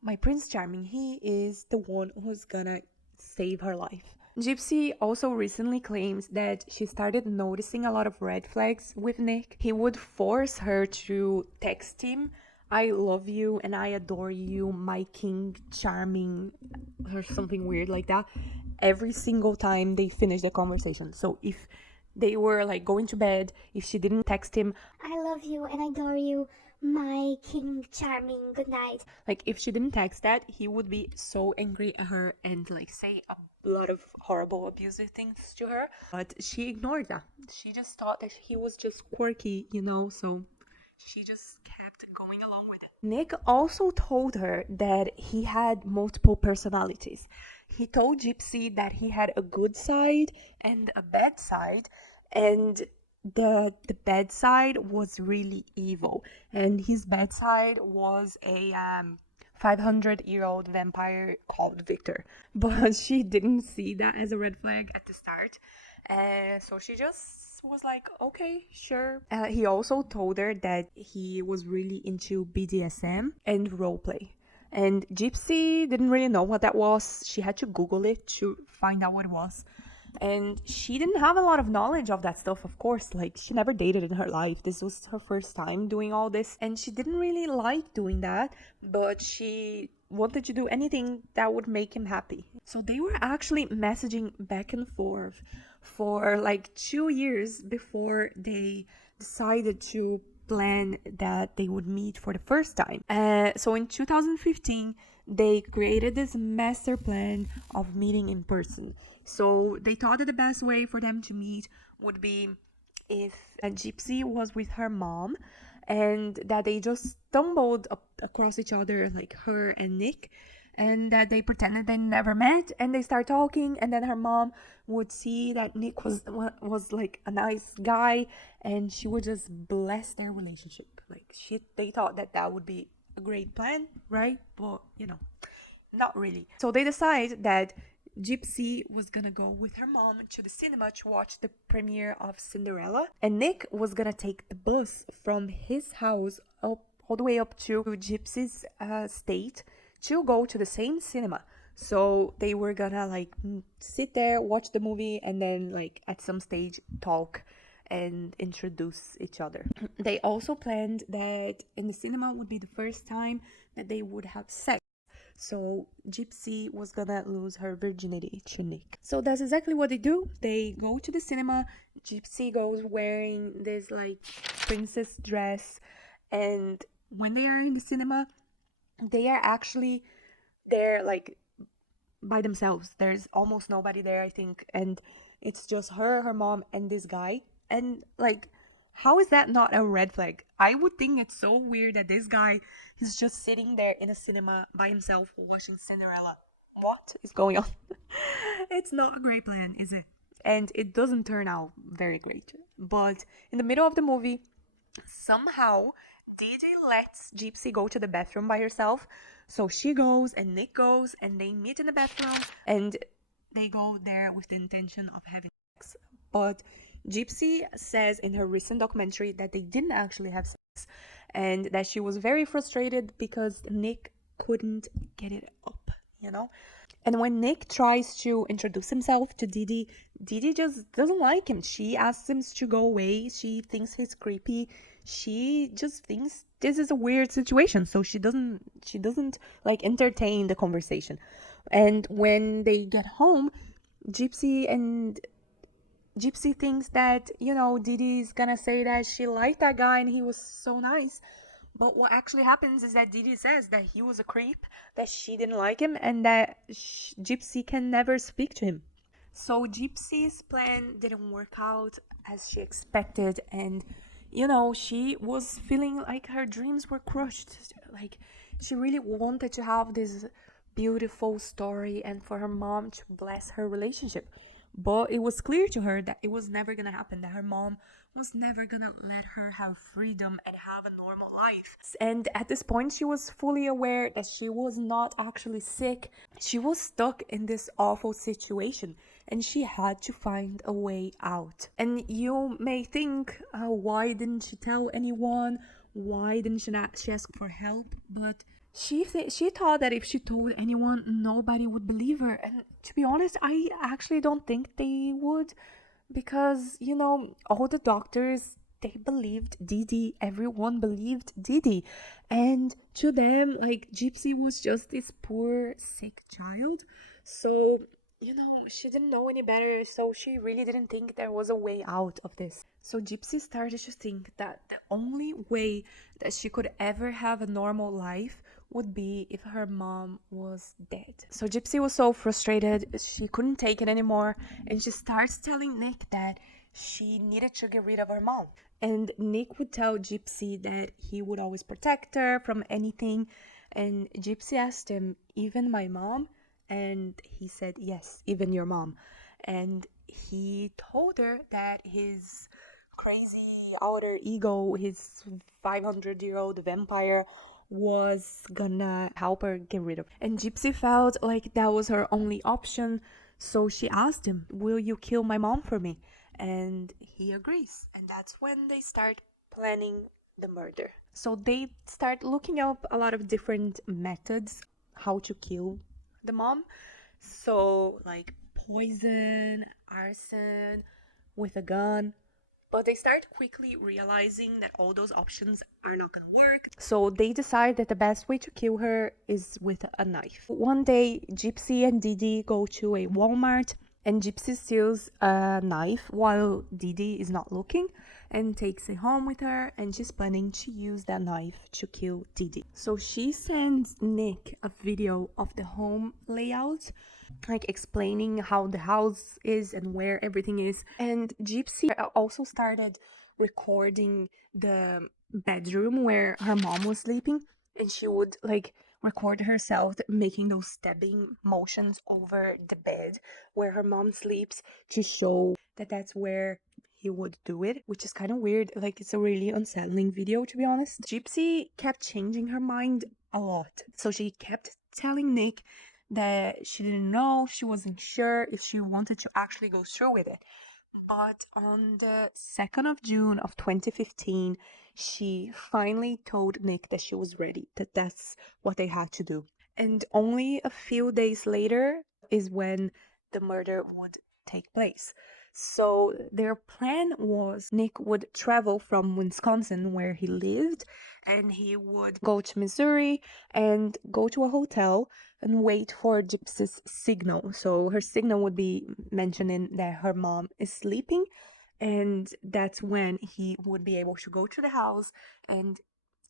my Prince Charming, he is the one who's gonna save her life. Gypsy also recently claims that she started noticing a lot of red flags with Nick. He would force her to text him, "I love you and I adore you, my King Charming," or something weird like that, every single time they finished the conversation. So if they were like going to bed, if she didn't text him, "I love you and I adore you, my King Charming, good night," like if she didn't text that, he would be so angry at her and like say a lot of horrible abusive things to her. But she ignored that. She just thought that he was just quirky, so she just kept going along with it. Nick also told her that he had multiple personalities. He told Gypsy that he had a good side and a bad side, and the bad side was really evil, and his bad side was a 500-year-old vampire called Victor. But she didn't see that as a red flag at the start, so she just was like, okay, sure. He also told her that he was really into BDSM and roleplay. And Gypsy didn't really know what that was. She had to Google it to find out what it was. And she didn't have a lot of knowledge of that stuff, of course. Like, she never dated in her life. This was her first time doing all this. And she didn't really like doing that, but she wanted to do anything that would make him happy. So they were actually messaging back and forth for like 2 years before they decided to plan that they would meet for the first time. So in 2015, they created this master plan of meeting in person. So they thought that the best way for them to meet would be if Gypsy was with her mom, and that they just stumbled across each other, like her and Nick, and that they pretended they never met, and they start talking, and then her mom would see that Nick was like a nice guy, and she would just bless their relationship. Like, they thought that would be a great plan, right? But not really. So they decide that Gypsy was gonna go with her mom to the cinema to watch the premiere of Cinderella, and Nick was gonna take the bus from his house all the way up to Gypsy's state to go to the same cinema. So they were gonna like sit there, watch the movie, and then like at some stage talk and introduce each other. They also planned that in the cinema would be the first time that they would have sex. So Gypsy was gonna lose her virginity to Nick. So that's exactly what they do. They go to the cinema. Gypsy goes wearing this like princess dress, and when they are in the cinema, they're like by themselves. There's almost nobody there, I think, and It's just her mom, and this guy. And like, how is that not a red flag? I would think it's so weird that this guy is just sitting there in a cinema by himself watching Cinderella. What is going on? It's not a great plan, is it? And it doesn't turn out very great. But in the middle of the movie, somehow Dee Dee lets Gypsy go to the bathroom by herself. So she goes and Nick goes and they meet in the bathroom and they go there with the intention of having sex. But Gypsy says in her recent documentary that they didn't actually have sex and that she was very frustrated because Nick couldn't get it up, you know? And when Nick tries to introduce himself to Dee Dee just doesn't like him. She asks him to go away. She thinks he's creepy. She just thinks this is a weird situation. So she doesn't like entertain the conversation. And when they get home, Gypsy thinks that, you know, Dee Dee's gonna say that she liked that guy and he was so nice. But what actually happens is that Dee Dee says that he was a creep, that she didn't like him, and that Gypsy can never speak to him. So Gypsy's plan didn't work out as she expected, and, you know, she was feeling like her dreams were crushed. Like, she really wanted to have this beautiful story and for her mom to bless her relationship. But it was clear to her that it was never gonna happen, that her mom was never gonna let her have freedom and have a normal life. And at this point, she was fully aware that she was not actually sick. She was stuck in this awful situation and she had to find a way out. And you may think, why didn't she tell anyone? Why didn't she ask for help? But she thought that if she told anyone, nobody would believe her. And to be honest, I actually don't think they would. Because, you know, all the doctors, they believed Dee Dee. Everyone believed Dee Dee. And to them, like, Gypsy was just this poor, sick child. So, you know, she didn't know any better. So she really didn't think there was a way out of this. So Gypsy started to think that the only way that she could ever have a normal life would be if her mom was dead. So Gypsy was so frustrated, she couldn't take it anymore, and she starts telling Nick that she needed to get rid of her mom. And Nick would tell Gypsy that he would always protect her from anything, and Gypsy asked him, even my mom? And he said, yes, even your mom. And he told her that his crazy outer ego, his 500-year-old vampire, was gonna help her get rid of. And Gypsy felt like that was her only option, so she asked him, will you kill my mom for me? And he agrees. And that's when they start planning the murder. So they start looking up a lot of different methods how to kill the mom. So like poison, arson, with a gun. But they start quickly realizing that all those options are not going to work. So they decide that the best way to kill her is with a knife. One day, Gypsy and Dee Dee go to a Walmart and Gypsy steals a knife while Dee Dee is not looking and takes it home with her, and she's planning to use that knife to kill Dee Dee. So she sends Nick a video of the home layout, like explaining how the house is and where everything is. And Gypsy also started recording the bedroom where her mom was sleeping, and she would like record herself making those stabbing motions over the bed where her mom sleeps to show that that's where he would do it, which is kind of weird. Like, it's a really unsettling video, to be honest. Gypsy kept changing her mind a lot. So she kept telling Nick that she didn't know, she wasn't sure if she wanted to actually go through with it. But on the 2nd of June of 2015, she finally told Nick that she was ready, that that's what they had to do. And only a few days later is when the murder would take place. So their plan was Nick would travel from Wisconsin, where he lived, and he would go to Missouri and go to a hotel and wait for Gypsy's signal. So her signal would be mentioning that her mom is sleeping, and that's when he would be able to go to the house and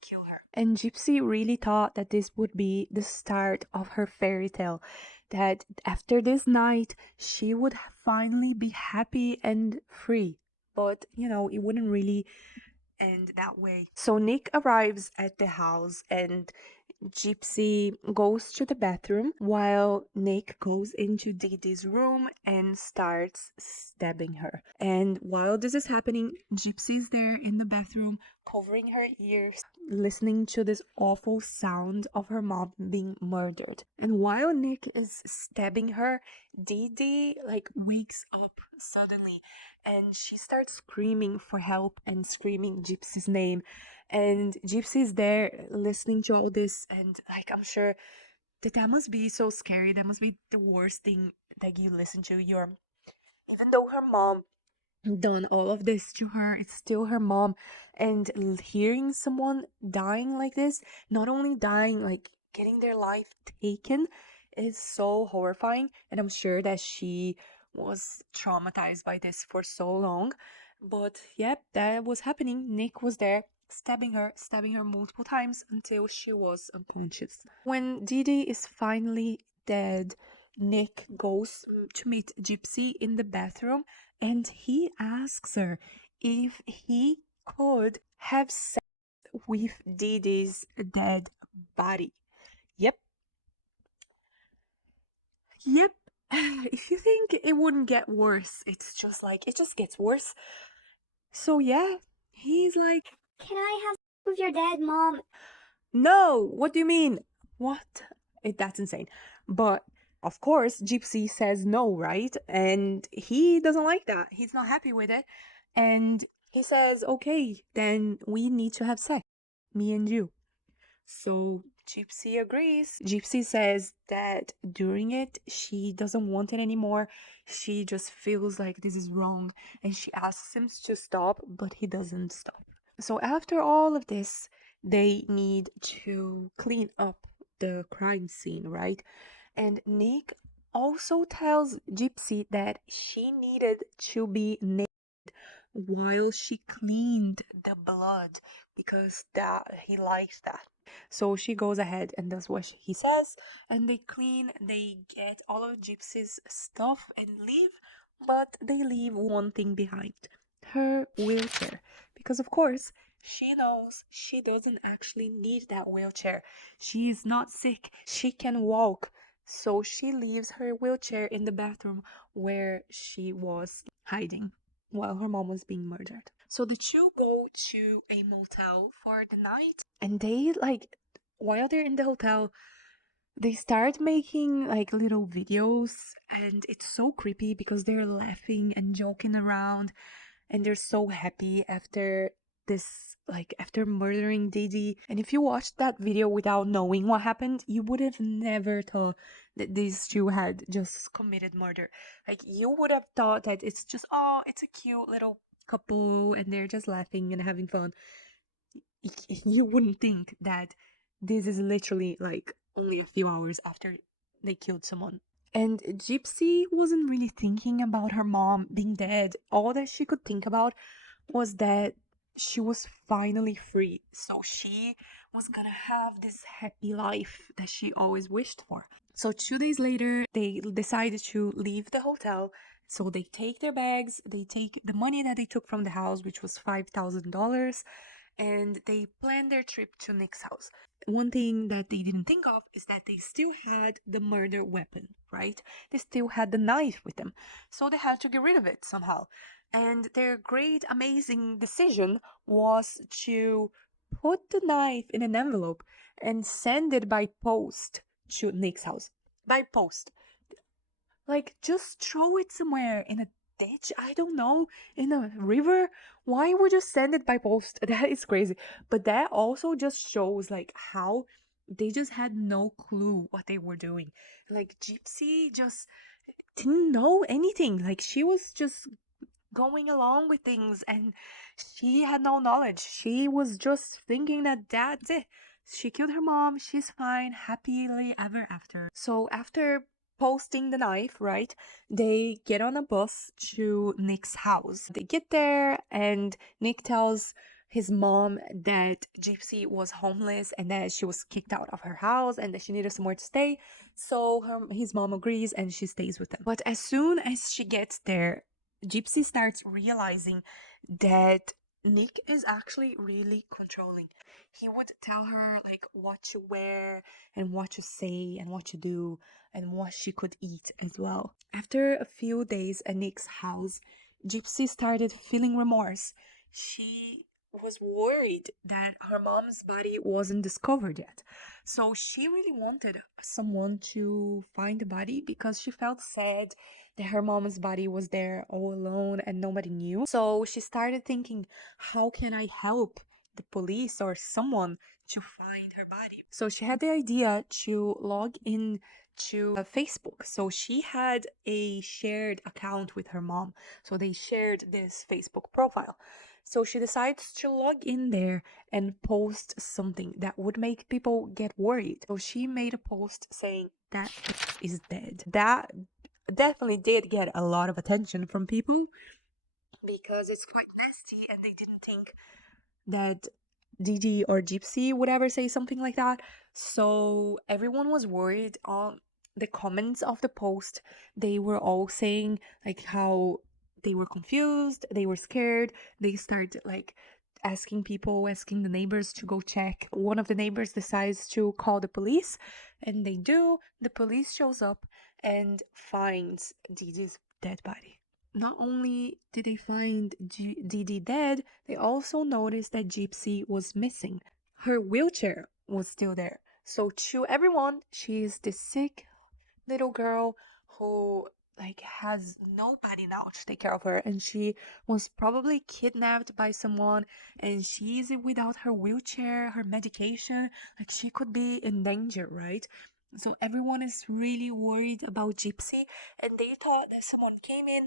kill her. And Gypsy really thought that this would be the start of her fairy tale. that after this night, she would finally be happy and free. But, it wouldn't really end that way. So Nick arrives at the house and Gypsy goes to the bathroom while Nick goes into Dee Dee's room and starts stabbing her. And while this is happening, Gypsy's there in the bathroom, covering her ears, listening to this awful sound of her mom being murdered. And while Nick is stabbing her, Dee Dee wakes up suddenly and she starts screaming for help and screaming Gypsy's name. And Gypsy's there listening to all this, and I'm sure that must be so scary. That must be the worst thing that you listen to. Even though her mom done all of this to her, it's still her mom. And hearing someone dying like this, not only dying, getting their life taken, is so horrifying. And I'm sure that she was traumatized by this for so long. But yep, that was happening. Nick was there stabbing her multiple times until she was unconscious. When Dee Dee is finally dead, Nick goes to meet Gypsy in the bathroom and he asks her if he could have sex with Dee Dee's dead body. Yep. Yep. If you think it wouldn't get worse, it's just it just gets worse. So yeah, he's like, Can I have with your dead mom? no, what do you mean? What? That's insane. But of course, Gypsy says no, right? And he doesn't like that. He's not happy with it. And he says, okay, then we need to have sex, me and you. So Gypsy agrees. Gypsy says that during it, she doesn't want it anymore. She just feels like this is wrong. And she asks him to stop, but he doesn't stop. So after all of this, they need to clean up the crime scene, right? And Nick also tells Gypsy that she needed to be naked while she cleaned the blood because that he likes that. So she goes ahead and does what he says, and they get all of Gypsy's stuff and leave, but they leave one thing behind, her wheelchair. Because of course, she knows she doesn't actually need that wheelchair. She is not sick. She can walk. So she leaves her wheelchair in the bathroom where she was hiding while her mom was being murdered. So the two go to a motel for the night, and they while they're in the hotel, they start making little videos, and it's so creepy because they're laughing and joking around and they're so happy after this after murdering Dee Dee. And if you watched that video without knowing what happened, you would have never thought that these two had just committed murder. You would have thought that it's just, oh, it's a cute little couple and they're just laughing and having fun. You wouldn't think that this is literally only a few hours after they killed someone. And Gypsy wasn't really thinking about her mom being dead. All that she could think about was that she was finally free. So she was gonna have this happy life that she always wished for. So 2 days later, they decided to leave the hotel. So they take their bags, they take the money that they took from the house, which was $5,000, and they plan their trip to Nick's house. One thing that they didn't think of is that they still had the murder weapon, right? They still had the knife with them. So they had to get rid of it somehow. And their great, amazing decision was to put the knife in an envelope and send it by post to Nick's house. By post. Just throw it somewhere in a ditch, I don't know, in a river. Why would you send it by post? That is crazy. But that also just shows how they just had no clue what they were doing. Gypsy just didn't know anything. She was just going along with things and she had no knowledge. She was just thinking that that's it. She killed her mom, she's fine, happily ever after. So after posting the knife, right, they get on a bus to Nick's house. They get there and Nick tells his mom that Gypsy was homeless and that she was kicked out of her house and that she needed somewhere to stay. So his mom agrees and she stays with them. But as soon as she gets there, Gypsy starts realizing that Nick is actually really controlling. He would tell her like what to wear and what to say and what to do and what she could eat as well. After a few days at Nick's house, Gypsy started feeling remorse. She was worried that her mom's body wasn't discovered yet. So she really wanted someone to find the body because she felt sad that her mom's body was there all alone and nobody knew. So she started thinking, how can I help the police or someone to find her body? So she had the idea to log in to Facebook. So she had a shared account with her mom. So they shared this Facebook profile. So she decides to log in there and post something that would make people get worried. So she made a post saying that is dead. That definitely did get a lot of attention from people because it's quite nasty and they didn't think that Dee Dee or Gypsy would ever say something like that. So everyone was worried. On the comments of the post, they were all saying like how they were confused, they were scared. They started like asking the neighbors to go check. One of the neighbors decides to call the police, and they do. The police shows up and finds Dee Dee's dead body. Not only did they find Dee Dee dead, they also noticed that Gypsy was missing. Her wheelchair was still there. So to everyone, she is this sick little girl who like has nobody now to take care of her, and she was probably kidnapped by someone, and she's without her wheelchair, her medication, like she could be in danger, right? So everyone is really worried about Gypsy, and they thought that someone came in,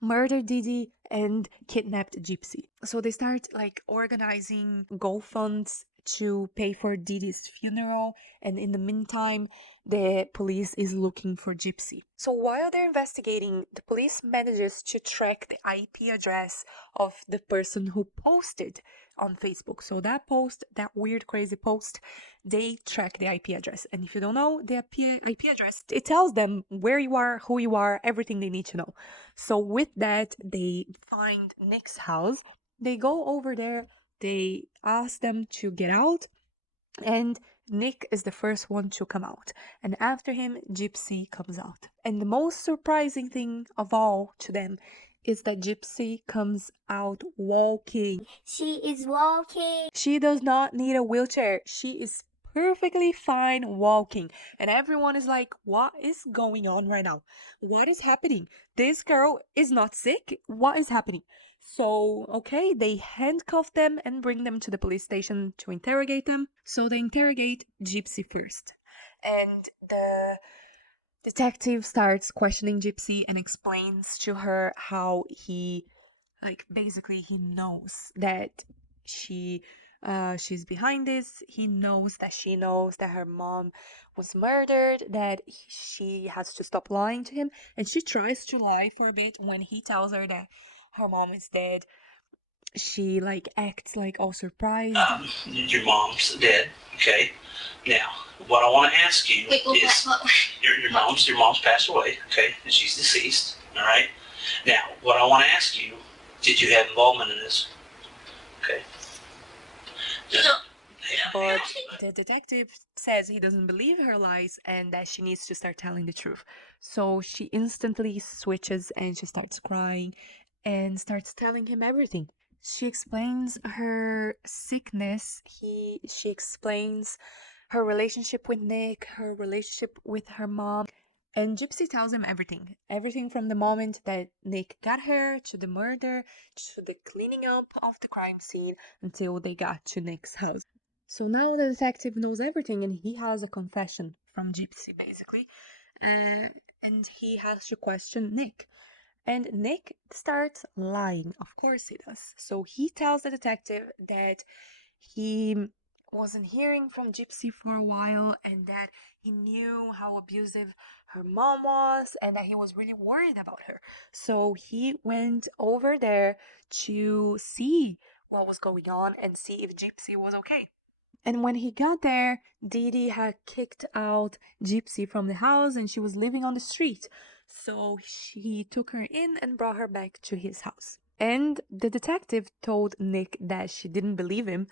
murdered Dee Dee, and kidnapped Gypsy. So they start like organizing GoFunds to pay for Dee Dee's funeral, and in the meantime, the police is looking for Gypsy. So while they're investigating, the police manages to track the IP address of the person who posted on Facebook. So that post, that weird, crazy post, they track the IP address. And if you don't know the IP address, it tells them where you are, who you are, everything they need to know. So with that, they find Nick's house. They go over there. They ask them to get out, and Nick is the first one to come out. And after him, Gypsy comes out. And the most surprising thing of all to them is that Gypsy comes out walking. She is walking. She does not need a wheelchair. She is perfectly fine walking. And everyone is like, what is going on right now? What is happening? This girl is not sick. What is happening? So, okay, they handcuff them and bring them to the police station to interrogate them. So they interrogate Gypsy first. And the detective starts questioning Gypsy and explains to her how he, like, basically he knows that she's behind this. He knows that she knows that her mom was murdered, that she has to stop lying to him, and she tries to lie for a bit. When he tells her that her mom is dead, she like acts like all surprised. Your mom's dead. Okay. Now, what I want to ask you is, your mom's passed away. Okay, and she's deceased. All right. Now, what I want to ask you, did you have involvement in this? Okay. But the detective says he doesn't believe her lies and that she needs to start telling the truth. So she instantly switches and she starts crying and starts telling him everything. She explains her sickness. She explains her relationship with Nick, her relationship with her mom. And Gypsy tells him everything. Everything from the moment that Nick got her, to the murder, to the cleaning up of the crime scene, until they got to Nick's house. So now the detective knows everything, and he has a confession from Gypsy, basically. And he has to question Nick. And Nick starts lying. Of course he does. So he tells the detective that he wasn't hearing from Gypsy for a while, and that he knew how abusive her mom was, and that he was really worried about her. So he went over there to see what was going on and see if Gypsy was okay. And when he got there, Dee Dee had kicked out Gypsy from the house and she was living on the street. So he took her in and brought her back to his house. And the detective told Nick that she didn't believe him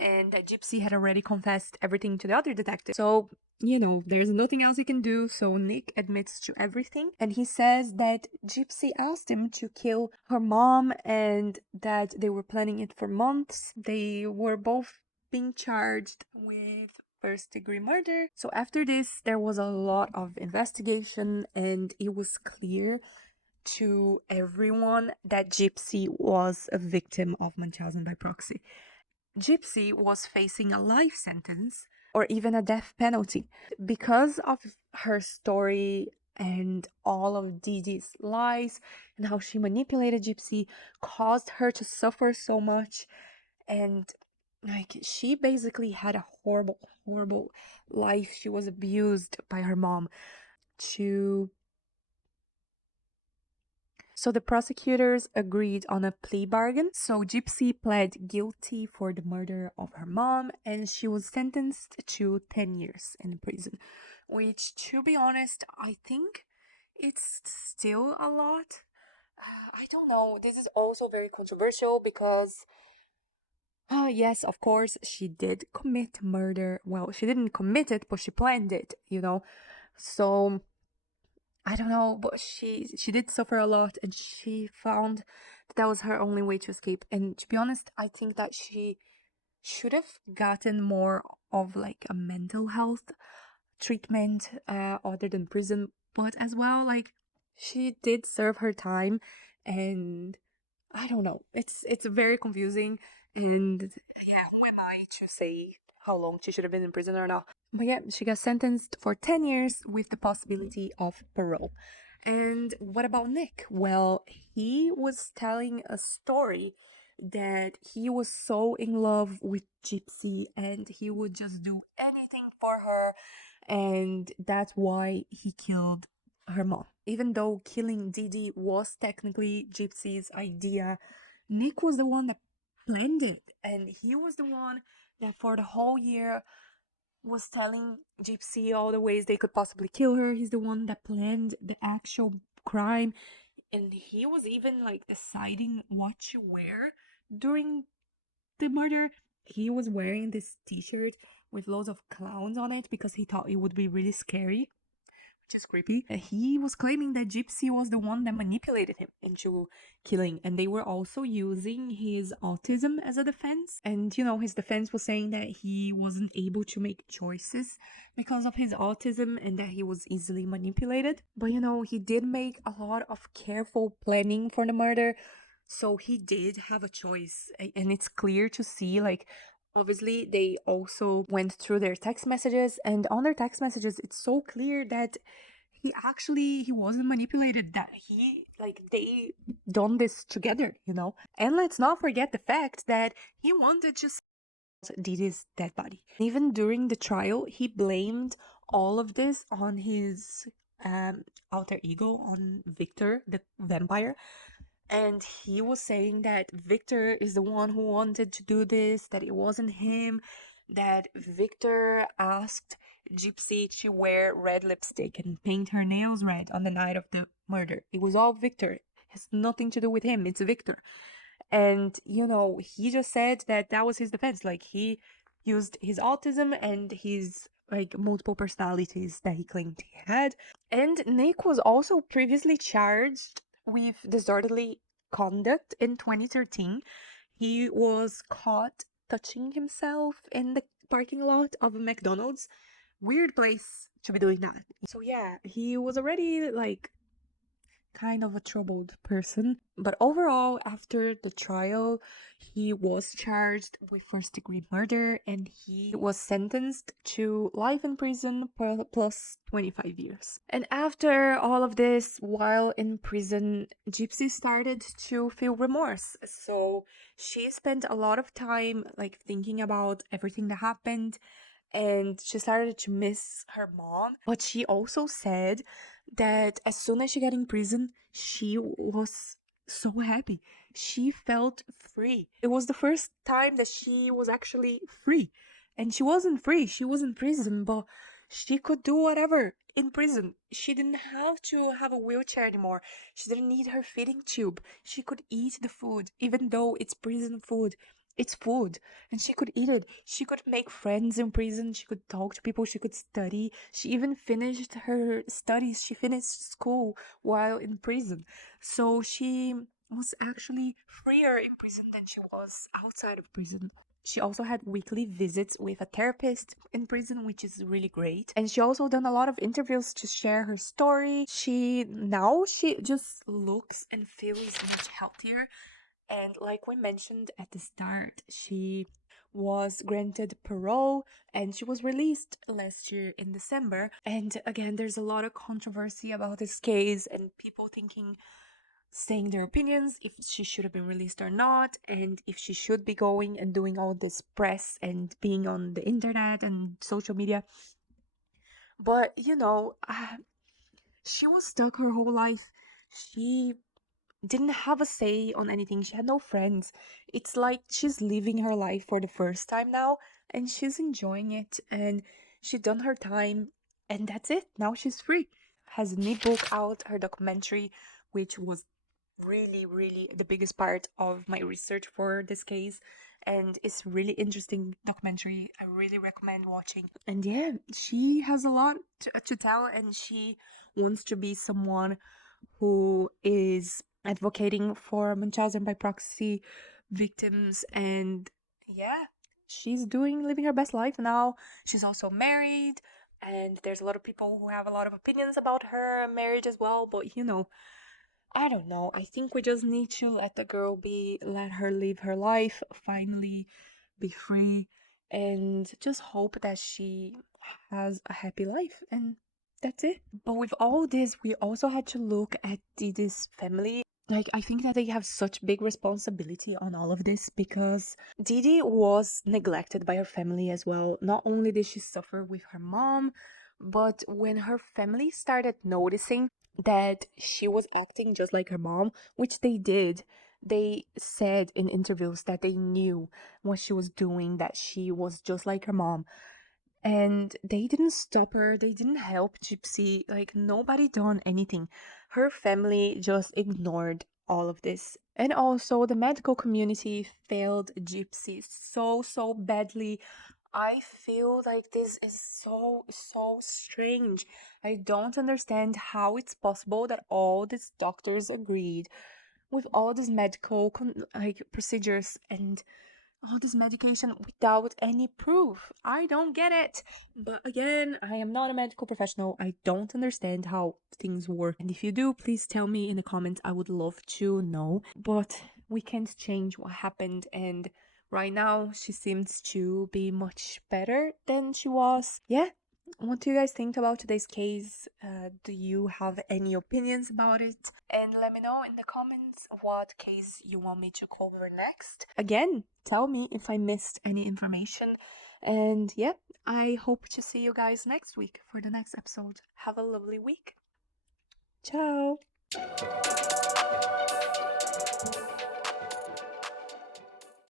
and that Gypsy had already confessed everything to the other detective. So, there's nothing else he can do, so Nick admits to everything. And he says that Gypsy asked him to kill her mom and that they were planning it for months. They were both being charged with first-degree murder. So after this, there was a lot of investigation and it was clear to everyone that Gypsy was a victim of Munchausen by proxy. Gypsy was facing a life sentence or even a death penalty because of her story and all of Dee Dee's lies and how she manipulated Gypsy caused her to suffer so much. And she basically had a horrible life. She was abused by her mom. So the prosecutors agreed on a plea bargain. So Gypsy pled guilty for the murder of her mom and she was sentenced to 10 years in prison, which, to be honest, I think it's still a lot. I don't know. This is also very controversial because yes, of course, she did commit murder. Well, she didn't commit it, but she planned it, So I don't know, but she did suffer a lot and she found that was her only way to escape. And to be honest, I think that she should have gotten more of like a mental health treatment other than prison, but as well, like, she did serve her time and I don't know. It's very confusing and yeah, who am I to say how long she should have been in prison or not? But yeah, she got sentenced for 10 years with the possibility of parole. And what about Nick? Well, he was telling a story that he was so in love with Gypsy and he would just do anything for her, and that's why he killed her mom. Even though killing Dee Dee was technically Gypsy's idea, Nick was the one that planned it, and he was the one that for the whole year was telling Gypsy all the ways they could possibly kill her. He's the one that planned the actual crime, and he was even like deciding what to wear during the murder. He was wearing this t-shirt with loads of clowns on it because he thought it would be really scary, which is creepy. He was claiming that Gypsy was the one that manipulated him into killing, and they were also using his autism as a defense. And his defense was saying that he wasn't able to make choices because of his autism and that he was easily manipulated. But he did make a lot of careful planning for the murder, so he did have a choice. And it's clear to see, like, obviously, they also went through their text messages, and on their text messages, it's so clear that he wasn't manipulated, that they done this together, And let's not forget the fact that he wanted to see Dee Dee's dead body. Even during the trial, he blamed all of this on his alter ego, on Victor, the vampire. And he was saying that Victor is the one who wanted to do this, that it wasn't him, that Victor asked Gypsy to wear red lipstick and paint her nails red on the night of the murder. It was all Victor. It has nothing to do with him. It's Victor. And, he just said that was his defense. Like, he used his autism and his multiple personalities that he claimed he had. And Nick was also previously charged with disorderly conduct in 2013. He was caught touching himself in the parking lot of a McDonald's. Weird place to be doing that. So yeah, he was already kind of a troubled person. But overall, after the trial, he was charged with first-degree murder and he was sentenced to life in prison plus 25 years. And after all of this, while in prison, Gypsy started to feel remorse. So she spent a lot of time thinking about everything that happened, and she started to miss her mom. But she also said that as soon as she got in prison, she was so happy. she felt free. It was the first time that she was actually free. And she wasn't free, she was in prison, but she could do whatever in prison. She didn't have to have a wheelchair anymore. She didn't need her feeding tube. She could eat the food, even though it's prison food. It's food, and she could eat it. She could make friends in prison. She could talk to people. She could study. She even finished her studies. She finished school while in prison. So she was actually freer in prison than she was outside of prison. She also had weekly visits with a therapist in prison, which is really great. And she also done a lot of interviews to share her story. She just looks and feels much healthier. And like we mentioned at the start, she was granted parole and she was released last year in December. And again, there's a lot of controversy about this case and people saying their opinions if she should have been released or not, and if she should be going and doing all this press and being on the internet and social media. But she was stuck her whole life. She didn't have a say on anything. She had no friends. It's like she's living her life for the first time now, and she's enjoying it, and she done her time, and that's it. Now she's free. Has a new book out, her documentary, which was really, really the biggest part of my research for this case, and it's really interesting documentary. I really recommend watching. And yeah, she has a lot to tell, and she wants to be someone who is advocating for munchausen by proxy victims. And yeah, she's living her best life now. She's also married, and there's a lot of people who have a lot of opinions about her marriage as well, but I don't know. I think we just need to let the girl let her live her life, finally be free, and just hope that she has a happy life. And that's it. But with all this, we also had to look at Dee Dee's family. Like, I think that they have such big responsibility on all of this because Dee Dee was neglected by her family as well. Not only did she suffer with her mom, but when her family started noticing that she was acting just like her mom, which they did, they said in interviews that they knew what she was doing, that she was just like her mom. And they didn't stop her, they didn't help Gypsy, like nobody done anything. Her family just ignored all of this. And also the medical community failed Gypsy so badly. I feel like this is so strange. I don't understand how it's possible that all these doctors agreed with all these medical procedures and all this medication without any proof. I don't get it. But again, I am not a medical professional. I don't understand how things work. And if you do, please tell me in the comments. I would love to know. But we can't change what happened, and right now she seems to be much better than she was. Yeah. What do you guys think about today's case? Do you have any opinions about it? And let me know in the comments what case you want me to cover next. Again, tell me if I missed any information. And yeah, I hope to see you guys next week for the next episode. Have a lovely week. Ciao!